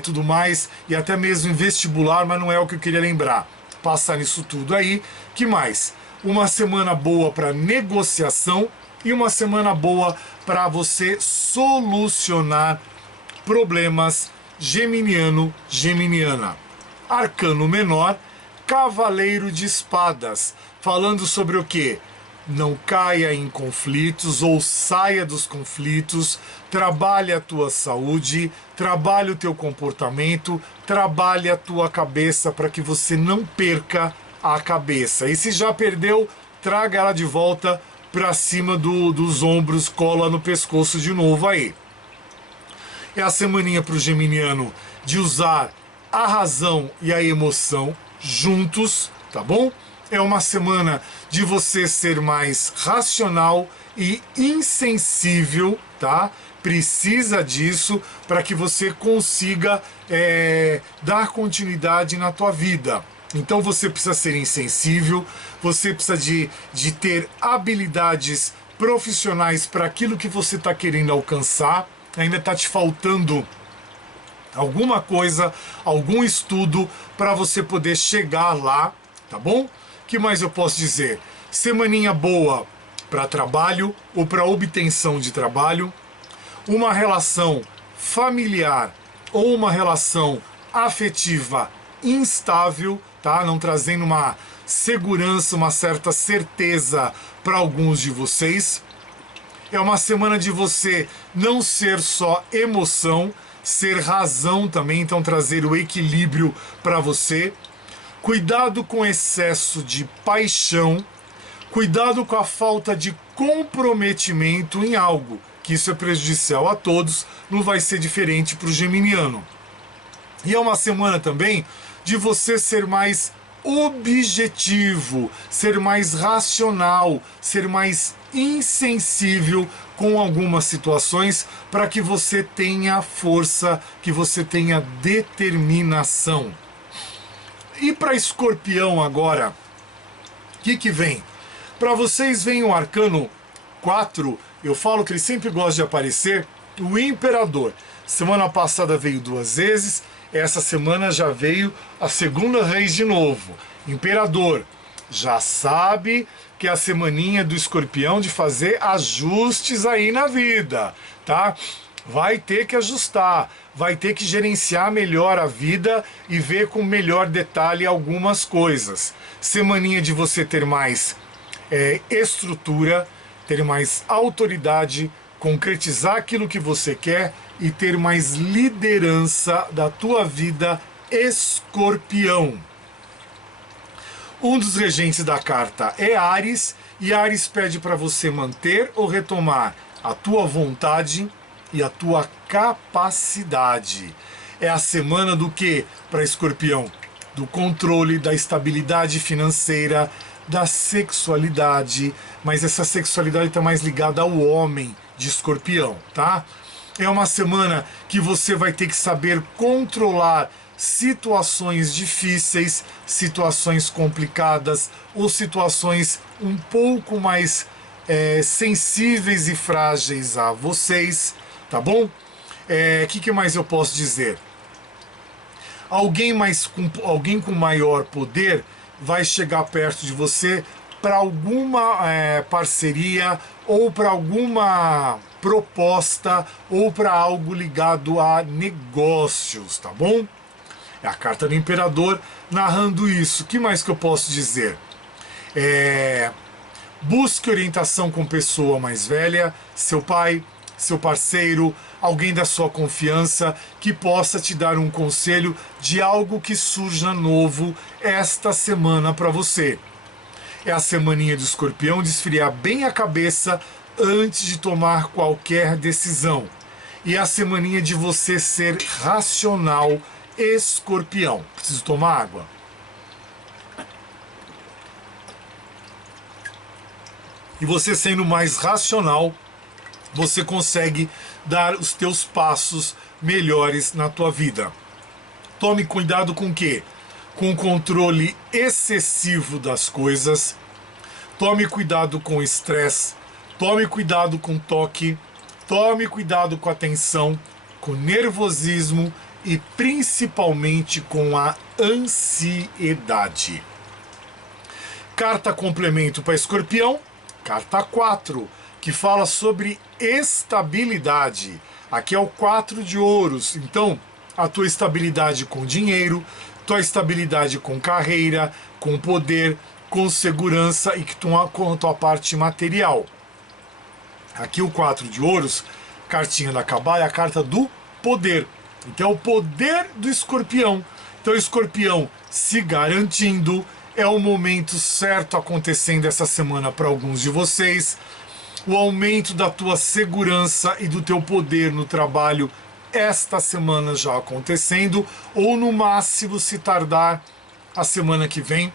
tudo mais, e até mesmo em vestibular, mas não é o que eu queria lembrar. Passar nisso tudo aí. Que mais? Uma semana boa para negociação e uma semana boa para você solucionar problemas geminiano, geminiana. Arcano menor, cavaleiro de espadas, falando sobre o que? Não caia em conflitos ou saia dos conflitos, trabalhe a tua saúde, trabalhe o teu comportamento, trabalhe a tua cabeça para que você não perca a cabeça. E se já perdeu, traga ela de volta para cima dos ombros, cola no pescoço de novo aí. É a semaninha para o geminiano de usar a razão e a emoção juntos, tá bom? É uma semana de você ser mais racional e insensível, tá? Precisa disso para que você consiga dar continuidade na tua vida. Então você precisa ser insensível, você precisa de ter habilidades profissionais para aquilo que você está querendo alcançar. Ainda está te faltando alguma coisa, algum estudo para você poder chegar lá, tá bom? O que mais eu posso dizer? Semaninha boa para trabalho ou para obtenção de trabalho, uma relação familiar ou uma relação afetiva instável, tá? Não trazendo uma segurança, uma certa certeza para alguns de vocês. É uma semana de você não ser só emoção, ser razão também, então trazer o equilíbrio para você. Cuidado com excesso de paixão, cuidado com a falta de comprometimento em algo, que isso é prejudicial a todos, não vai ser diferente para o geminiano. E é uma semana também de você ser mais objetivo, ser mais racional, ser mais insensível com algumas situações para que você tenha força, que você tenha determinação. E para Escorpião agora, o que vem? Para vocês vem o arcano 4, eu falo que ele sempre gosta de aparecer, o Imperador. Semana passada veio 2 vezes, essa semana já veio a segunda vez de novo. Imperador, já sabe que é a semaninha do Escorpião de fazer ajustes aí na vida, tá? Vai ter que ajustar, vai ter que gerenciar melhor a vida e ver com melhor detalhe algumas coisas. Semaninha de você ter mais estrutura, ter mais autoridade, concretizar aquilo que você quer e ter mais liderança da tua vida, Escorpião. Um dos regentes da carta é Áries, e Áries pede para você manter ou retomar a tua vontade e a tua capacidade. É a semana do que para Escorpião? Do controle, da estabilidade financeira, da sexualidade, mas essa sexualidade está mais ligada ao homem de Escorpião, tá? É uma semana que você vai ter que saber controlar situações difíceis, situações complicadas ou situações um pouco mais sensíveis e frágeis a vocês, tá bom? Que mais eu posso dizer? Alguém com maior poder vai chegar perto de você para alguma parceria ou para alguma proposta ou para algo ligado a negócios, tá bom? É a carta do Imperador narrando isso. O que mais que eu posso dizer? Busque orientação com pessoa mais velha, seu pai, seu parceiro, alguém da sua confiança que possa te dar um conselho de algo que surja novo esta semana para você. É a semaninha do Escorpião de esfriar bem a cabeça antes de tomar qualquer decisão. E é a semaninha de você ser racional, Escorpião. Preciso tomar água. E você sendo mais racional, você consegue dar os teus passos melhores na tua vida. Tome cuidado com o quê? Com o controle excessivo das coisas. Tome cuidado com o estresse. Tome cuidado com o toque. Tome cuidado com a tensão, com o nervosismo e principalmente com a ansiedade. Carta complemento para Escorpião, carta 4, que fala sobre estabilidade. Aqui é o 4 de ouros, então a tua estabilidade com dinheiro, tua estabilidade com carreira, com poder, com segurança e com a tua parte material. Aqui o 4 de ouros, cartinha da Cabala, é a carta do poder. Então é o poder do Escorpião. Então o Escorpião se garantindo, é o momento certo acontecendo essa semana para alguns de vocês. O aumento da tua segurança e do teu poder no trabalho esta semana já acontecendo, ou no máximo, se tardar, a semana que vem.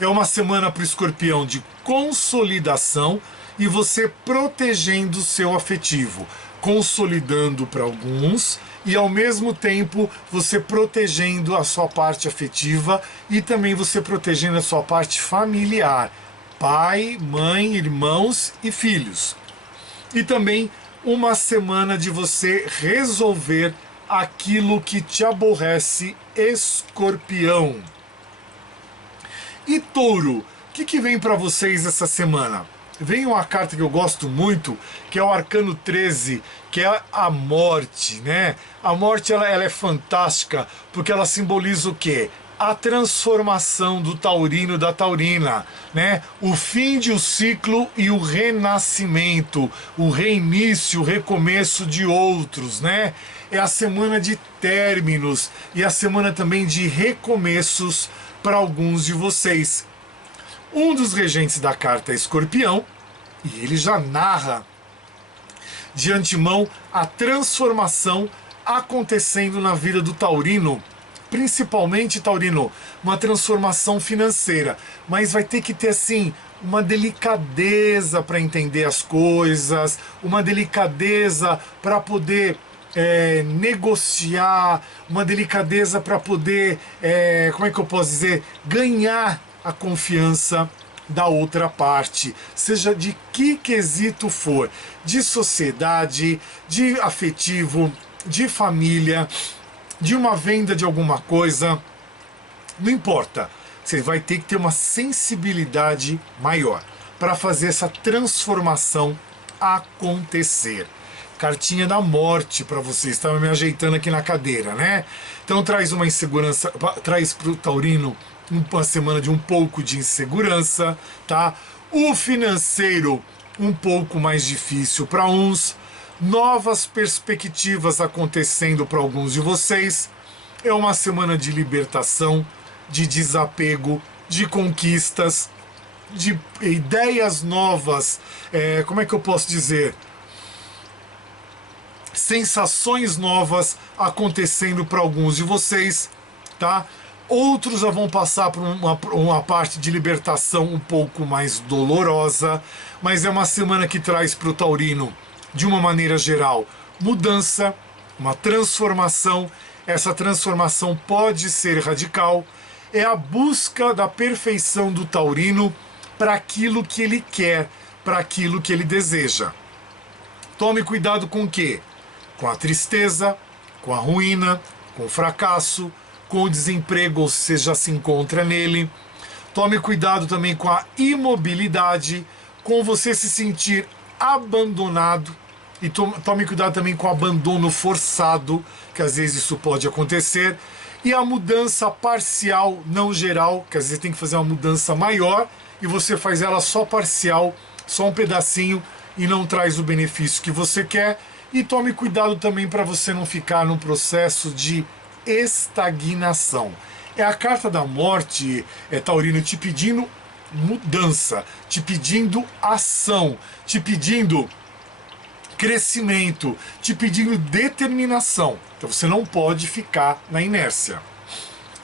É uma semana para o escorpião de consolidação e você protegendo o seu afetivo, consolidando para alguns e ao mesmo tempo você protegendo a sua parte afetiva e também você protegendo a sua parte familiar, pai, mãe, irmãos e filhos. E também uma semana de você resolver aquilo que te aborrece, escorpião. E touro, o que vem para vocês essa semana? Vem uma carta que eu gosto muito, que é o Arcano 13, que é a morte, né? A morte ela é fantástica, porque ela simboliza o quê? A transformação do taurino, da taurina, né? O fim de um ciclo e o renascimento, o reinício, o recomeço de outros, né? É a semana de términos e a semana também de recomeços para alguns de vocês. Um dos regentes da carta é Escorpião, e ele já narra de antemão a transformação acontecendo na vida do taurino, principalmente, taurino, uma transformação financeira, mas vai ter que ter, assim, uma delicadeza para entender as coisas, uma delicadeza para poder negociar, uma delicadeza para poder, como é que eu posso dizer, ganhar a confiança da outra parte, seja de que quesito for, de sociedade, de afetivo, de família, de uma venda de alguma coisa, não importa, você vai ter que ter uma sensibilidade maior para fazer essa transformação acontecer. Cartinha da morte para vocês, estava me ajeitando aqui na cadeira, né? Então traz uma insegurança, traz para o taurino uma semana de um pouco de insegurança, tá? O financeiro um pouco mais difícil para uns, novas perspectivas acontecendo para alguns de vocês. É uma semana de libertação, de desapego, de conquistas, de ideias novas, como é que eu posso dizer? Sensações novas acontecendo para alguns de vocês, tá? Outros já vão passar por uma parte de libertação um pouco mais dolorosa, mas é uma semana que traz para o taurino, de uma maneira geral, mudança, uma transformação. Essa transformação pode ser radical, é a busca da perfeição do taurino para aquilo que ele quer, para aquilo que ele deseja. Tome cuidado com o quê? Com a tristeza, com a ruína, com o fracasso, com o desemprego, ou se já se encontra nele. Tome cuidado também com a imobilidade, com você se sentir abandonado. E tome cuidado também com o abandono forçado, que às vezes isso pode acontecer. E a mudança parcial, não geral, que às vezes tem que fazer uma mudança maior e você faz ela só parcial, só um pedacinho e não traz o benefício que você quer. E tome cuidado também para você não ficar num processo de estagnação. É a carta da morte, taurino, te pedindo mudança, te pedindo ação, te pedindo crescimento, te pedindo determinação. Então você não pode ficar na inércia.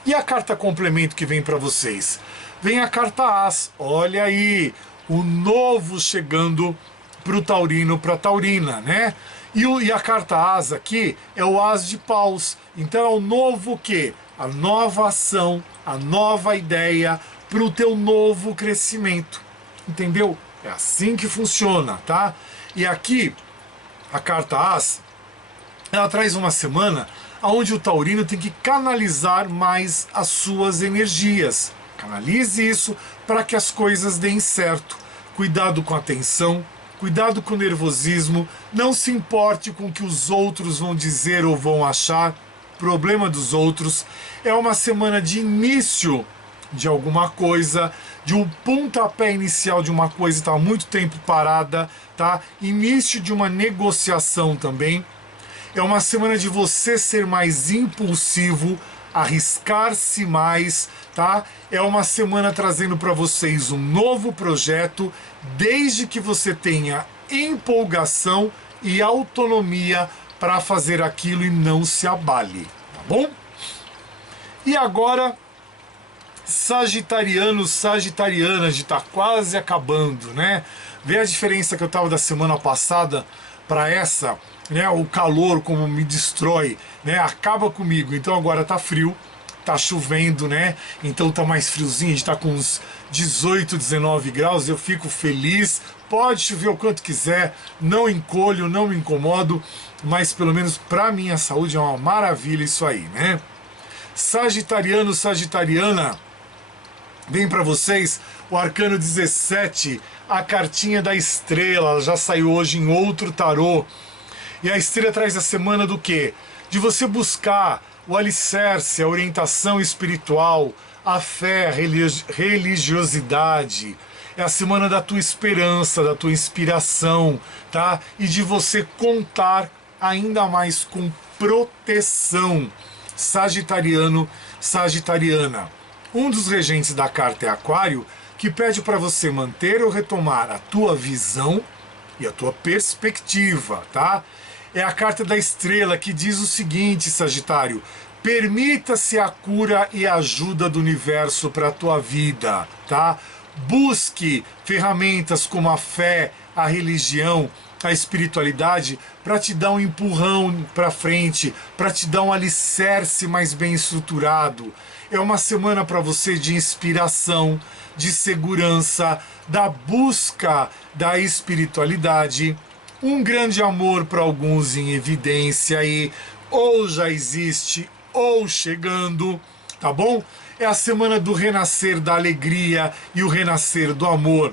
E a carta complemento que vem para vocês? Vem a carta As. Olha aí, o novo chegando para o taurino, para a taurina, né? E a carta As aqui é o As de Paus. Então é o novo o quê? A nova ação, a nova ideia para o teu novo crescimento. Entendeu? É assim que funciona, tá? E aqui, a carta As, ela traz uma semana onde o taurino tem que canalizar mais as suas energias. Canalize isso para que as coisas deem certo. Cuidado com a tensão, cuidado com o nervosismo, não se importe com o que os outros vão dizer ou vão achar, problema dos outros. É uma semana de início de alguma coisa, de um pontapé inicial de uma coisa que está há muito tempo parada, tá? Início de uma negociação também. É uma semana de você ser mais impulsivo, arriscar-se mais, tá? É uma semana trazendo para vocês um novo projeto, desde que você tenha empolgação e autonomia para fazer aquilo e não se abale, tá bom? E agora, Sagitariano, Sagitariana, a gente tá quase acabando, né? Vê a diferença que eu tava da semana passada para essa, né? O calor como me destrói, né? Acaba comigo. Então agora tá frio, tá chovendo, né? Então tá mais friozinho, a gente tá com uns 18, 19 graus, eu fico feliz. Pode chover o quanto quiser, não encolho, não me incomodo, mas pelo menos para minha saúde é uma maravilha isso aí, né? Sagitariano, Sagitariana, vem para vocês o Arcano 17, a cartinha da estrela, ela já saiu hoje em outro tarô. E a estrela traz a semana do quê? De você buscar o alicerce, a orientação espiritual, a fé, a religiosidade. É a semana da tua esperança, da tua inspiração, tá? E de você contar ainda mais com proteção. Sagitariano, Sagitariana. Um dos regentes da carta é Aquário, que pede para você manter ou retomar a tua visão e a tua perspectiva, tá? É a carta da estrela que diz o seguinte, Sagitário: permita-se a cura e a ajuda do universo para a tua vida, tá? Busque ferramentas como a fé, a religião, a espiritualidade para te dar um empurrão para frente, para te dar um alicerce mais bem estruturado. É uma semana para você de inspiração, de segurança, da busca da espiritualidade, um grande amor para alguns em evidência aí, ou já existe ou chegando, tá bom? É a semana do renascer da alegria e o renascer do amor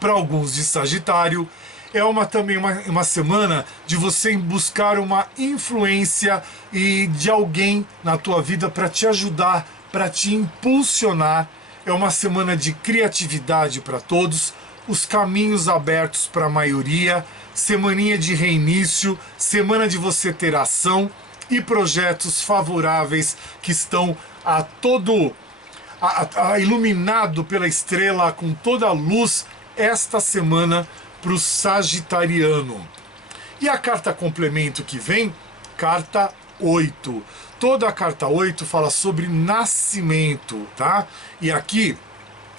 para alguns de Sagitário. É também uma semana de você buscar uma influência e de alguém na tua vida para te ajudar, para te impulsionar. É uma semana de criatividade para todos, os caminhos abertos para a maioria, semaninha de reinício, semana de você ter ação e projetos favoráveis que estão iluminado pela estrela com toda a luz esta semana para o Sagitariano. E a carta complemento que vem, carta 8. Toda a carta 8 fala sobre nascimento, tá? E aqui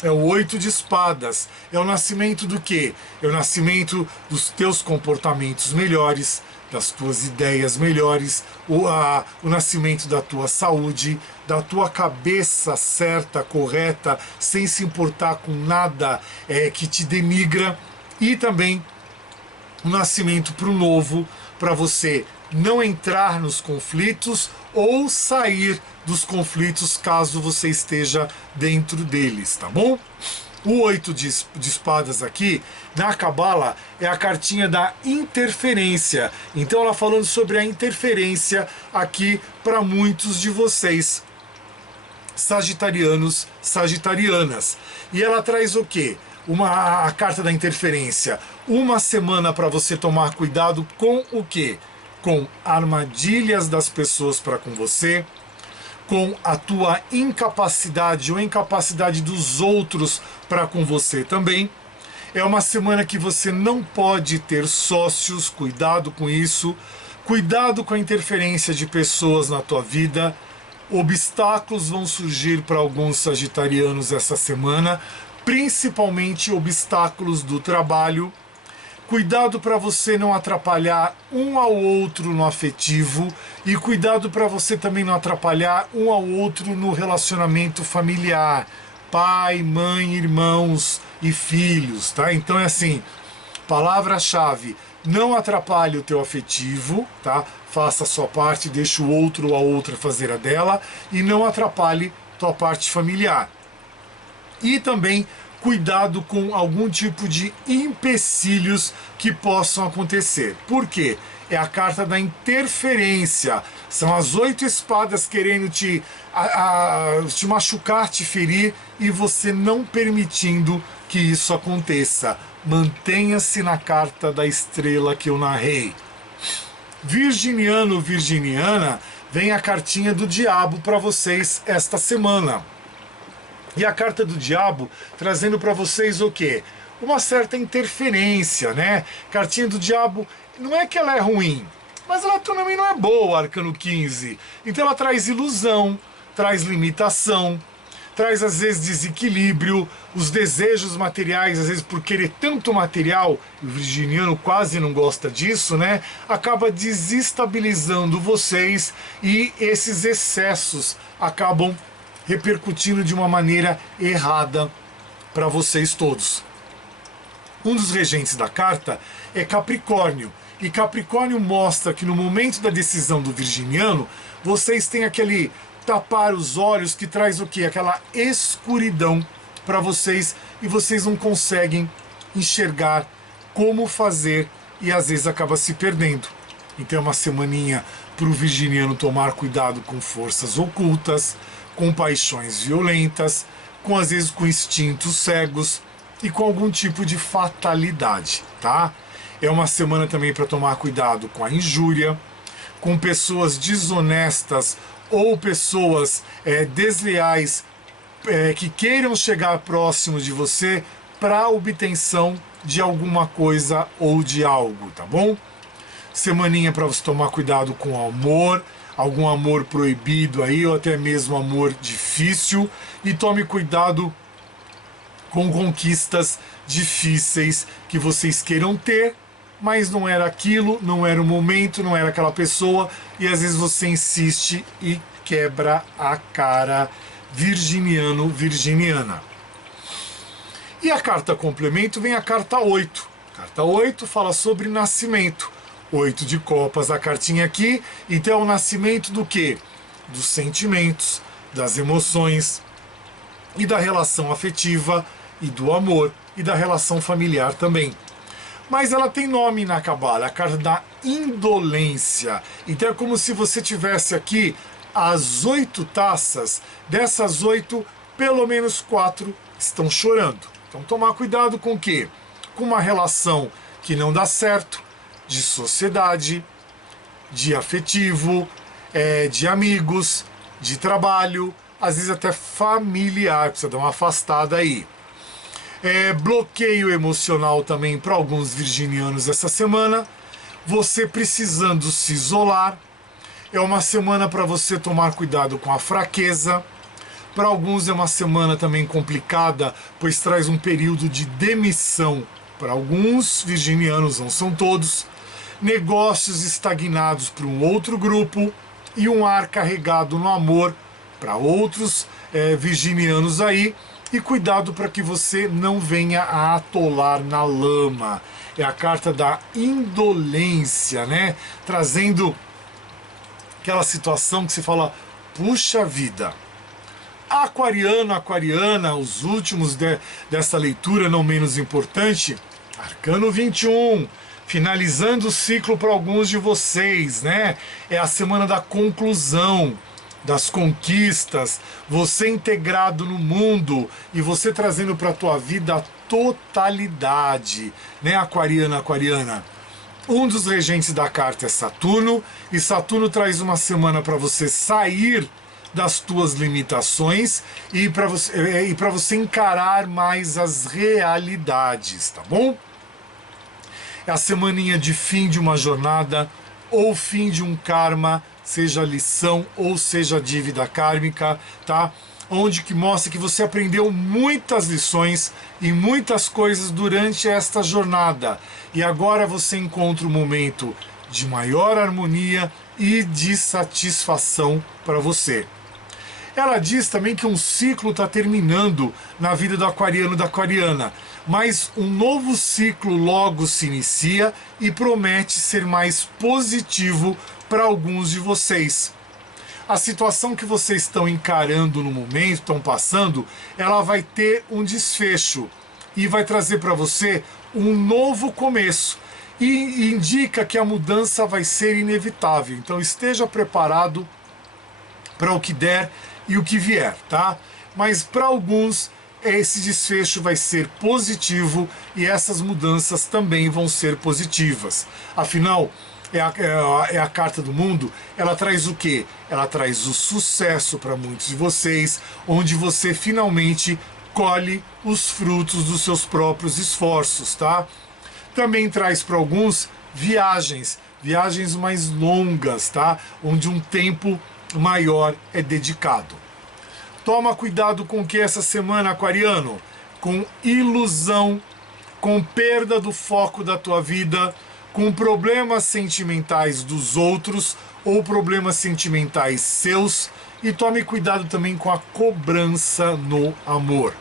é o 8 de espadas. É o nascimento do quê? É o nascimento dos teus comportamentos melhores, das tuas ideias melhores, o nascimento da tua saúde, da tua cabeça certa, correta, sem se importar com nada que te denigra, e também o nascimento para o novo, para você não entrar nos conflitos ou sair dos conflitos caso você esteja dentro deles, tá bom? O 8 de espadas aqui, na Cabala, é a cartinha da interferência. Então ela falando sobre a interferência aqui para muitos de vocês, sagitarianos, sagitarianas. E ela traz o quê? A carta da interferência. Uma semana para você tomar cuidado com o quê? Com armadilhas das pessoas para com você, com a tua incapacidade ou incapacidade dos outros para com você também. É uma semana que você não pode ter sócios, cuidado com isso, cuidado com a interferência de pessoas na tua vida. Obstáculos vão surgir para alguns sagitarianos essa semana, principalmente obstáculos do trabalho. Cuidado para você não atrapalhar um ao outro no afetivo e cuidado para você também não atrapalhar um ao outro no relacionamento familiar, pai, mãe, irmãos e filhos, tá? Então é assim, palavra-chave, não atrapalhe o teu afetivo, tá? Faça a sua parte, deixa o outro ou a outra fazer a dela e não atrapalhe tua parte familiar. E também cuidado com algum tipo de empecilhos que possam acontecer. Por quê? É a carta da interferência. São as 8 espadas querendo te machucar, te ferir e você não permitindo que isso aconteça. Mantenha-se na carta da estrela que eu narrei. Virginiano, virginiana, vem a cartinha do diabo para vocês esta semana. E a carta do diabo trazendo para vocês o quê? Uma certa interferência, né? Cartinha do diabo, não é que ela é ruim, mas ela também não é boa, Arcano 15. Então ela traz ilusão, traz limitação, traz às vezes desequilíbrio, os desejos materiais, às vezes por querer tanto material, o virginiano quase não gosta disso, né? Acaba desestabilizando vocês e esses excessos acabam repercutindo de uma maneira errada para vocês todos. Um dos regentes da carta é Capricórnio, e Capricórnio mostra que no momento da decisão do virginiano, vocês têm aquele tapar os olhos que traz o quê? Aquela escuridão para vocês e vocês não conseguem enxergar como fazer e às vezes acaba se perdendo. Então é uma semaninha para o virginiano tomar cuidado com forças ocultas, com paixões violentas, com às vezes com instintos cegos e com algum tipo de fatalidade, tá? É uma semana também para tomar cuidado com a injúria, com pessoas desonestas ou pessoas desleais que queiram chegar próximo de você para obtenção de alguma coisa ou de algo, tá bom? Semaninha para você tomar cuidado com o amor, algum amor proibido aí, ou até mesmo amor difícil, e tome cuidado com conquistas difíceis que vocês queiram ter, mas não era aquilo, não era o momento, não era aquela pessoa, e às vezes você insiste e quebra a cara, virginiano, virginiana. E a carta complemento vem a carta 8. Carta 8 fala sobre nascimento. 8 de copas, a cartinha aqui, então é o nascimento do quê? Dos sentimentos, das emoções e da relação afetiva e do amor e da relação familiar também. Mas ela tem nome na Cabala, a carta da indolência. Então é como se você tivesse aqui as 8 taças, dessas 8, pelo menos 4 estão chorando. Então tomar cuidado com o quê? Com uma relação que não dá certo, de sociedade, de afetivo, de amigos, de trabalho, às vezes até familiar, precisa dar uma afastada aí. Bloqueio emocional também para alguns virginianos essa semana, você precisando se isolar, é uma semana para você tomar cuidado com a fraqueza, para alguns é uma semana também complicada, pois traz um período de demissão para alguns virginianos, não são todos, negócios estagnados para um outro grupo e um ar carregado no amor para outros virginianos aí. E cuidado para que você não venha a atolar na lama. É a carta da indolência, né? Trazendo aquela situação que você fala, puxa vida. Aquariano, aquariana, os últimos dessa leitura, não menos importante, Arcano 21, finalizando o ciclo para alguns de vocês, né? É a semana da conclusão, das conquistas, você integrado no mundo e você trazendo para a tua vida a totalidade, né, aquariana, aquariana? Um dos regentes da carta é Saturno, e Saturno traz uma semana para você sair das tuas limitações e para você encarar mais as realidades, tá bom? É a semaninha de fim de uma jornada ou fim de um karma, seja lição ou seja dívida kármica, tá? Onde que mostra que você aprendeu muitas lições e muitas coisas durante esta jornada. E agora você encontra um momento de maior harmonia e de satisfação para você. Ela diz também que um ciclo está terminando na vida do aquariano e da aquariana, mas um novo ciclo logo se inicia e promete ser mais positivo para alguns de vocês. A situação que vocês estão encarando no momento, estão passando, ela vai ter um desfecho e vai trazer para você um novo começo. E indica que a mudança vai ser inevitável. Então esteja preparado para o que der e o que vier, tá? Mas para alguns esse desfecho vai ser positivo e essas mudanças também vão ser positivas. Afinal, é a carta do mundo, ela traz o quê? Ela traz o sucesso para muitos de vocês, onde você finalmente colhe os frutos dos seus próprios esforços, tá? Também traz para alguns viagens mais longas, tá? Onde um tempo maior é dedicado. Toma cuidado com o que essa semana, aquariano? Com ilusão, com perda do foco da tua vida, com problemas sentimentais dos outros ou problemas sentimentais seus, e tome cuidado também com a cobrança no amor.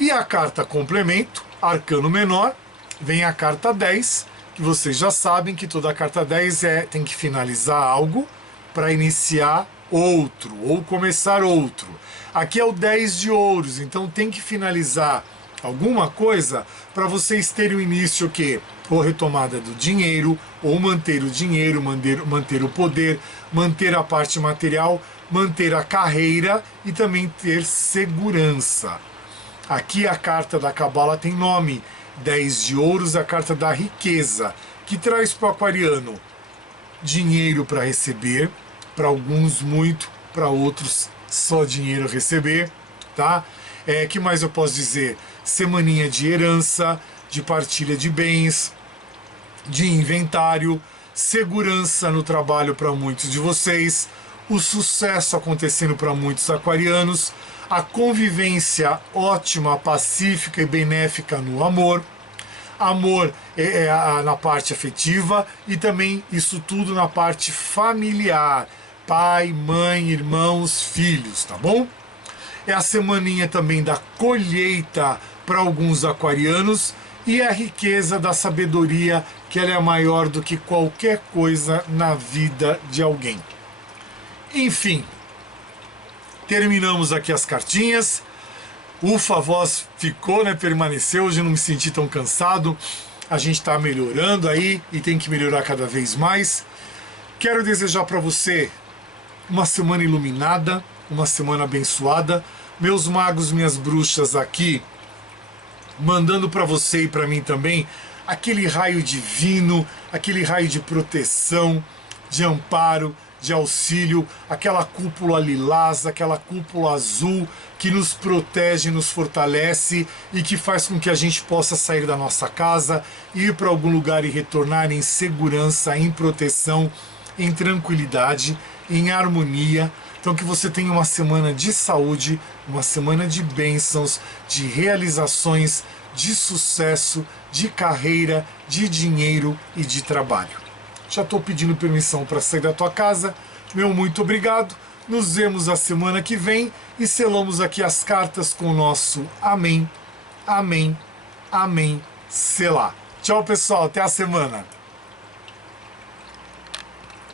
E a carta complemento, arcano menor, vem a carta 10, que vocês já sabem que toda a carta 10 tem que finalizar algo para iniciar outro ou começar outro. Aqui é o 10 de ouros, então tem que finalizar alguma coisa para vocês terem o início que ou retomada do dinheiro, ou manter o dinheiro, manter o poder, manter a parte material, manter a carreira e também ter segurança. Aqui a carta da Cabala tem nome, 10 de ouros, a carta da riqueza, que traz para o aquariano dinheiro para receber, para alguns muito, para outros só dinheiro a receber, tá? Que mais eu posso dizer? Semaninha de herança, de partilha de bens, de inventário, segurança no trabalho para muitos de vocês, o sucesso acontecendo para muitos aquarianos, a convivência ótima, pacífica e benéfica no amor, amor na parte afetiva e também isso tudo na parte familiar, pai, mãe, irmãos, filhos, tá bom? É a semaninha também da colheita para alguns aquarianos e a riqueza da sabedoria, que ela é maior do que qualquer coisa na vida de alguém. Enfim, terminamos aqui as cartinhas. Ufa, a voz ficou, né? Permaneceu, hoje eu não me senti tão cansado. A gente está melhorando aí e tem que melhorar cada vez mais. Quero desejar para você uma semana iluminada, uma semana abençoada. Meus magos, minhas bruxas aqui, mandando para você e para mim também aquele raio divino, aquele raio de proteção, de amparo, de auxílio, aquela cúpula lilás, aquela cúpula azul que nos protege, nos fortalece e que faz com que a gente possa sair da nossa casa, ir para algum lugar e retornar em segurança, em proteção, em tranquilidade, em harmonia. Então que você tenha uma semana de saúde, uma semana de bênçãos, de realizações, de sucesso, de carreira, de dinheiro e de trabalho. Já estou pedindo permissão para sair da tua casa. Meu muito obrigado. Nos vemos a semana que vem e selamos aqui as cartas com o nosso amém, amém, amém, selá. Tchau, pessoal. Até a semana.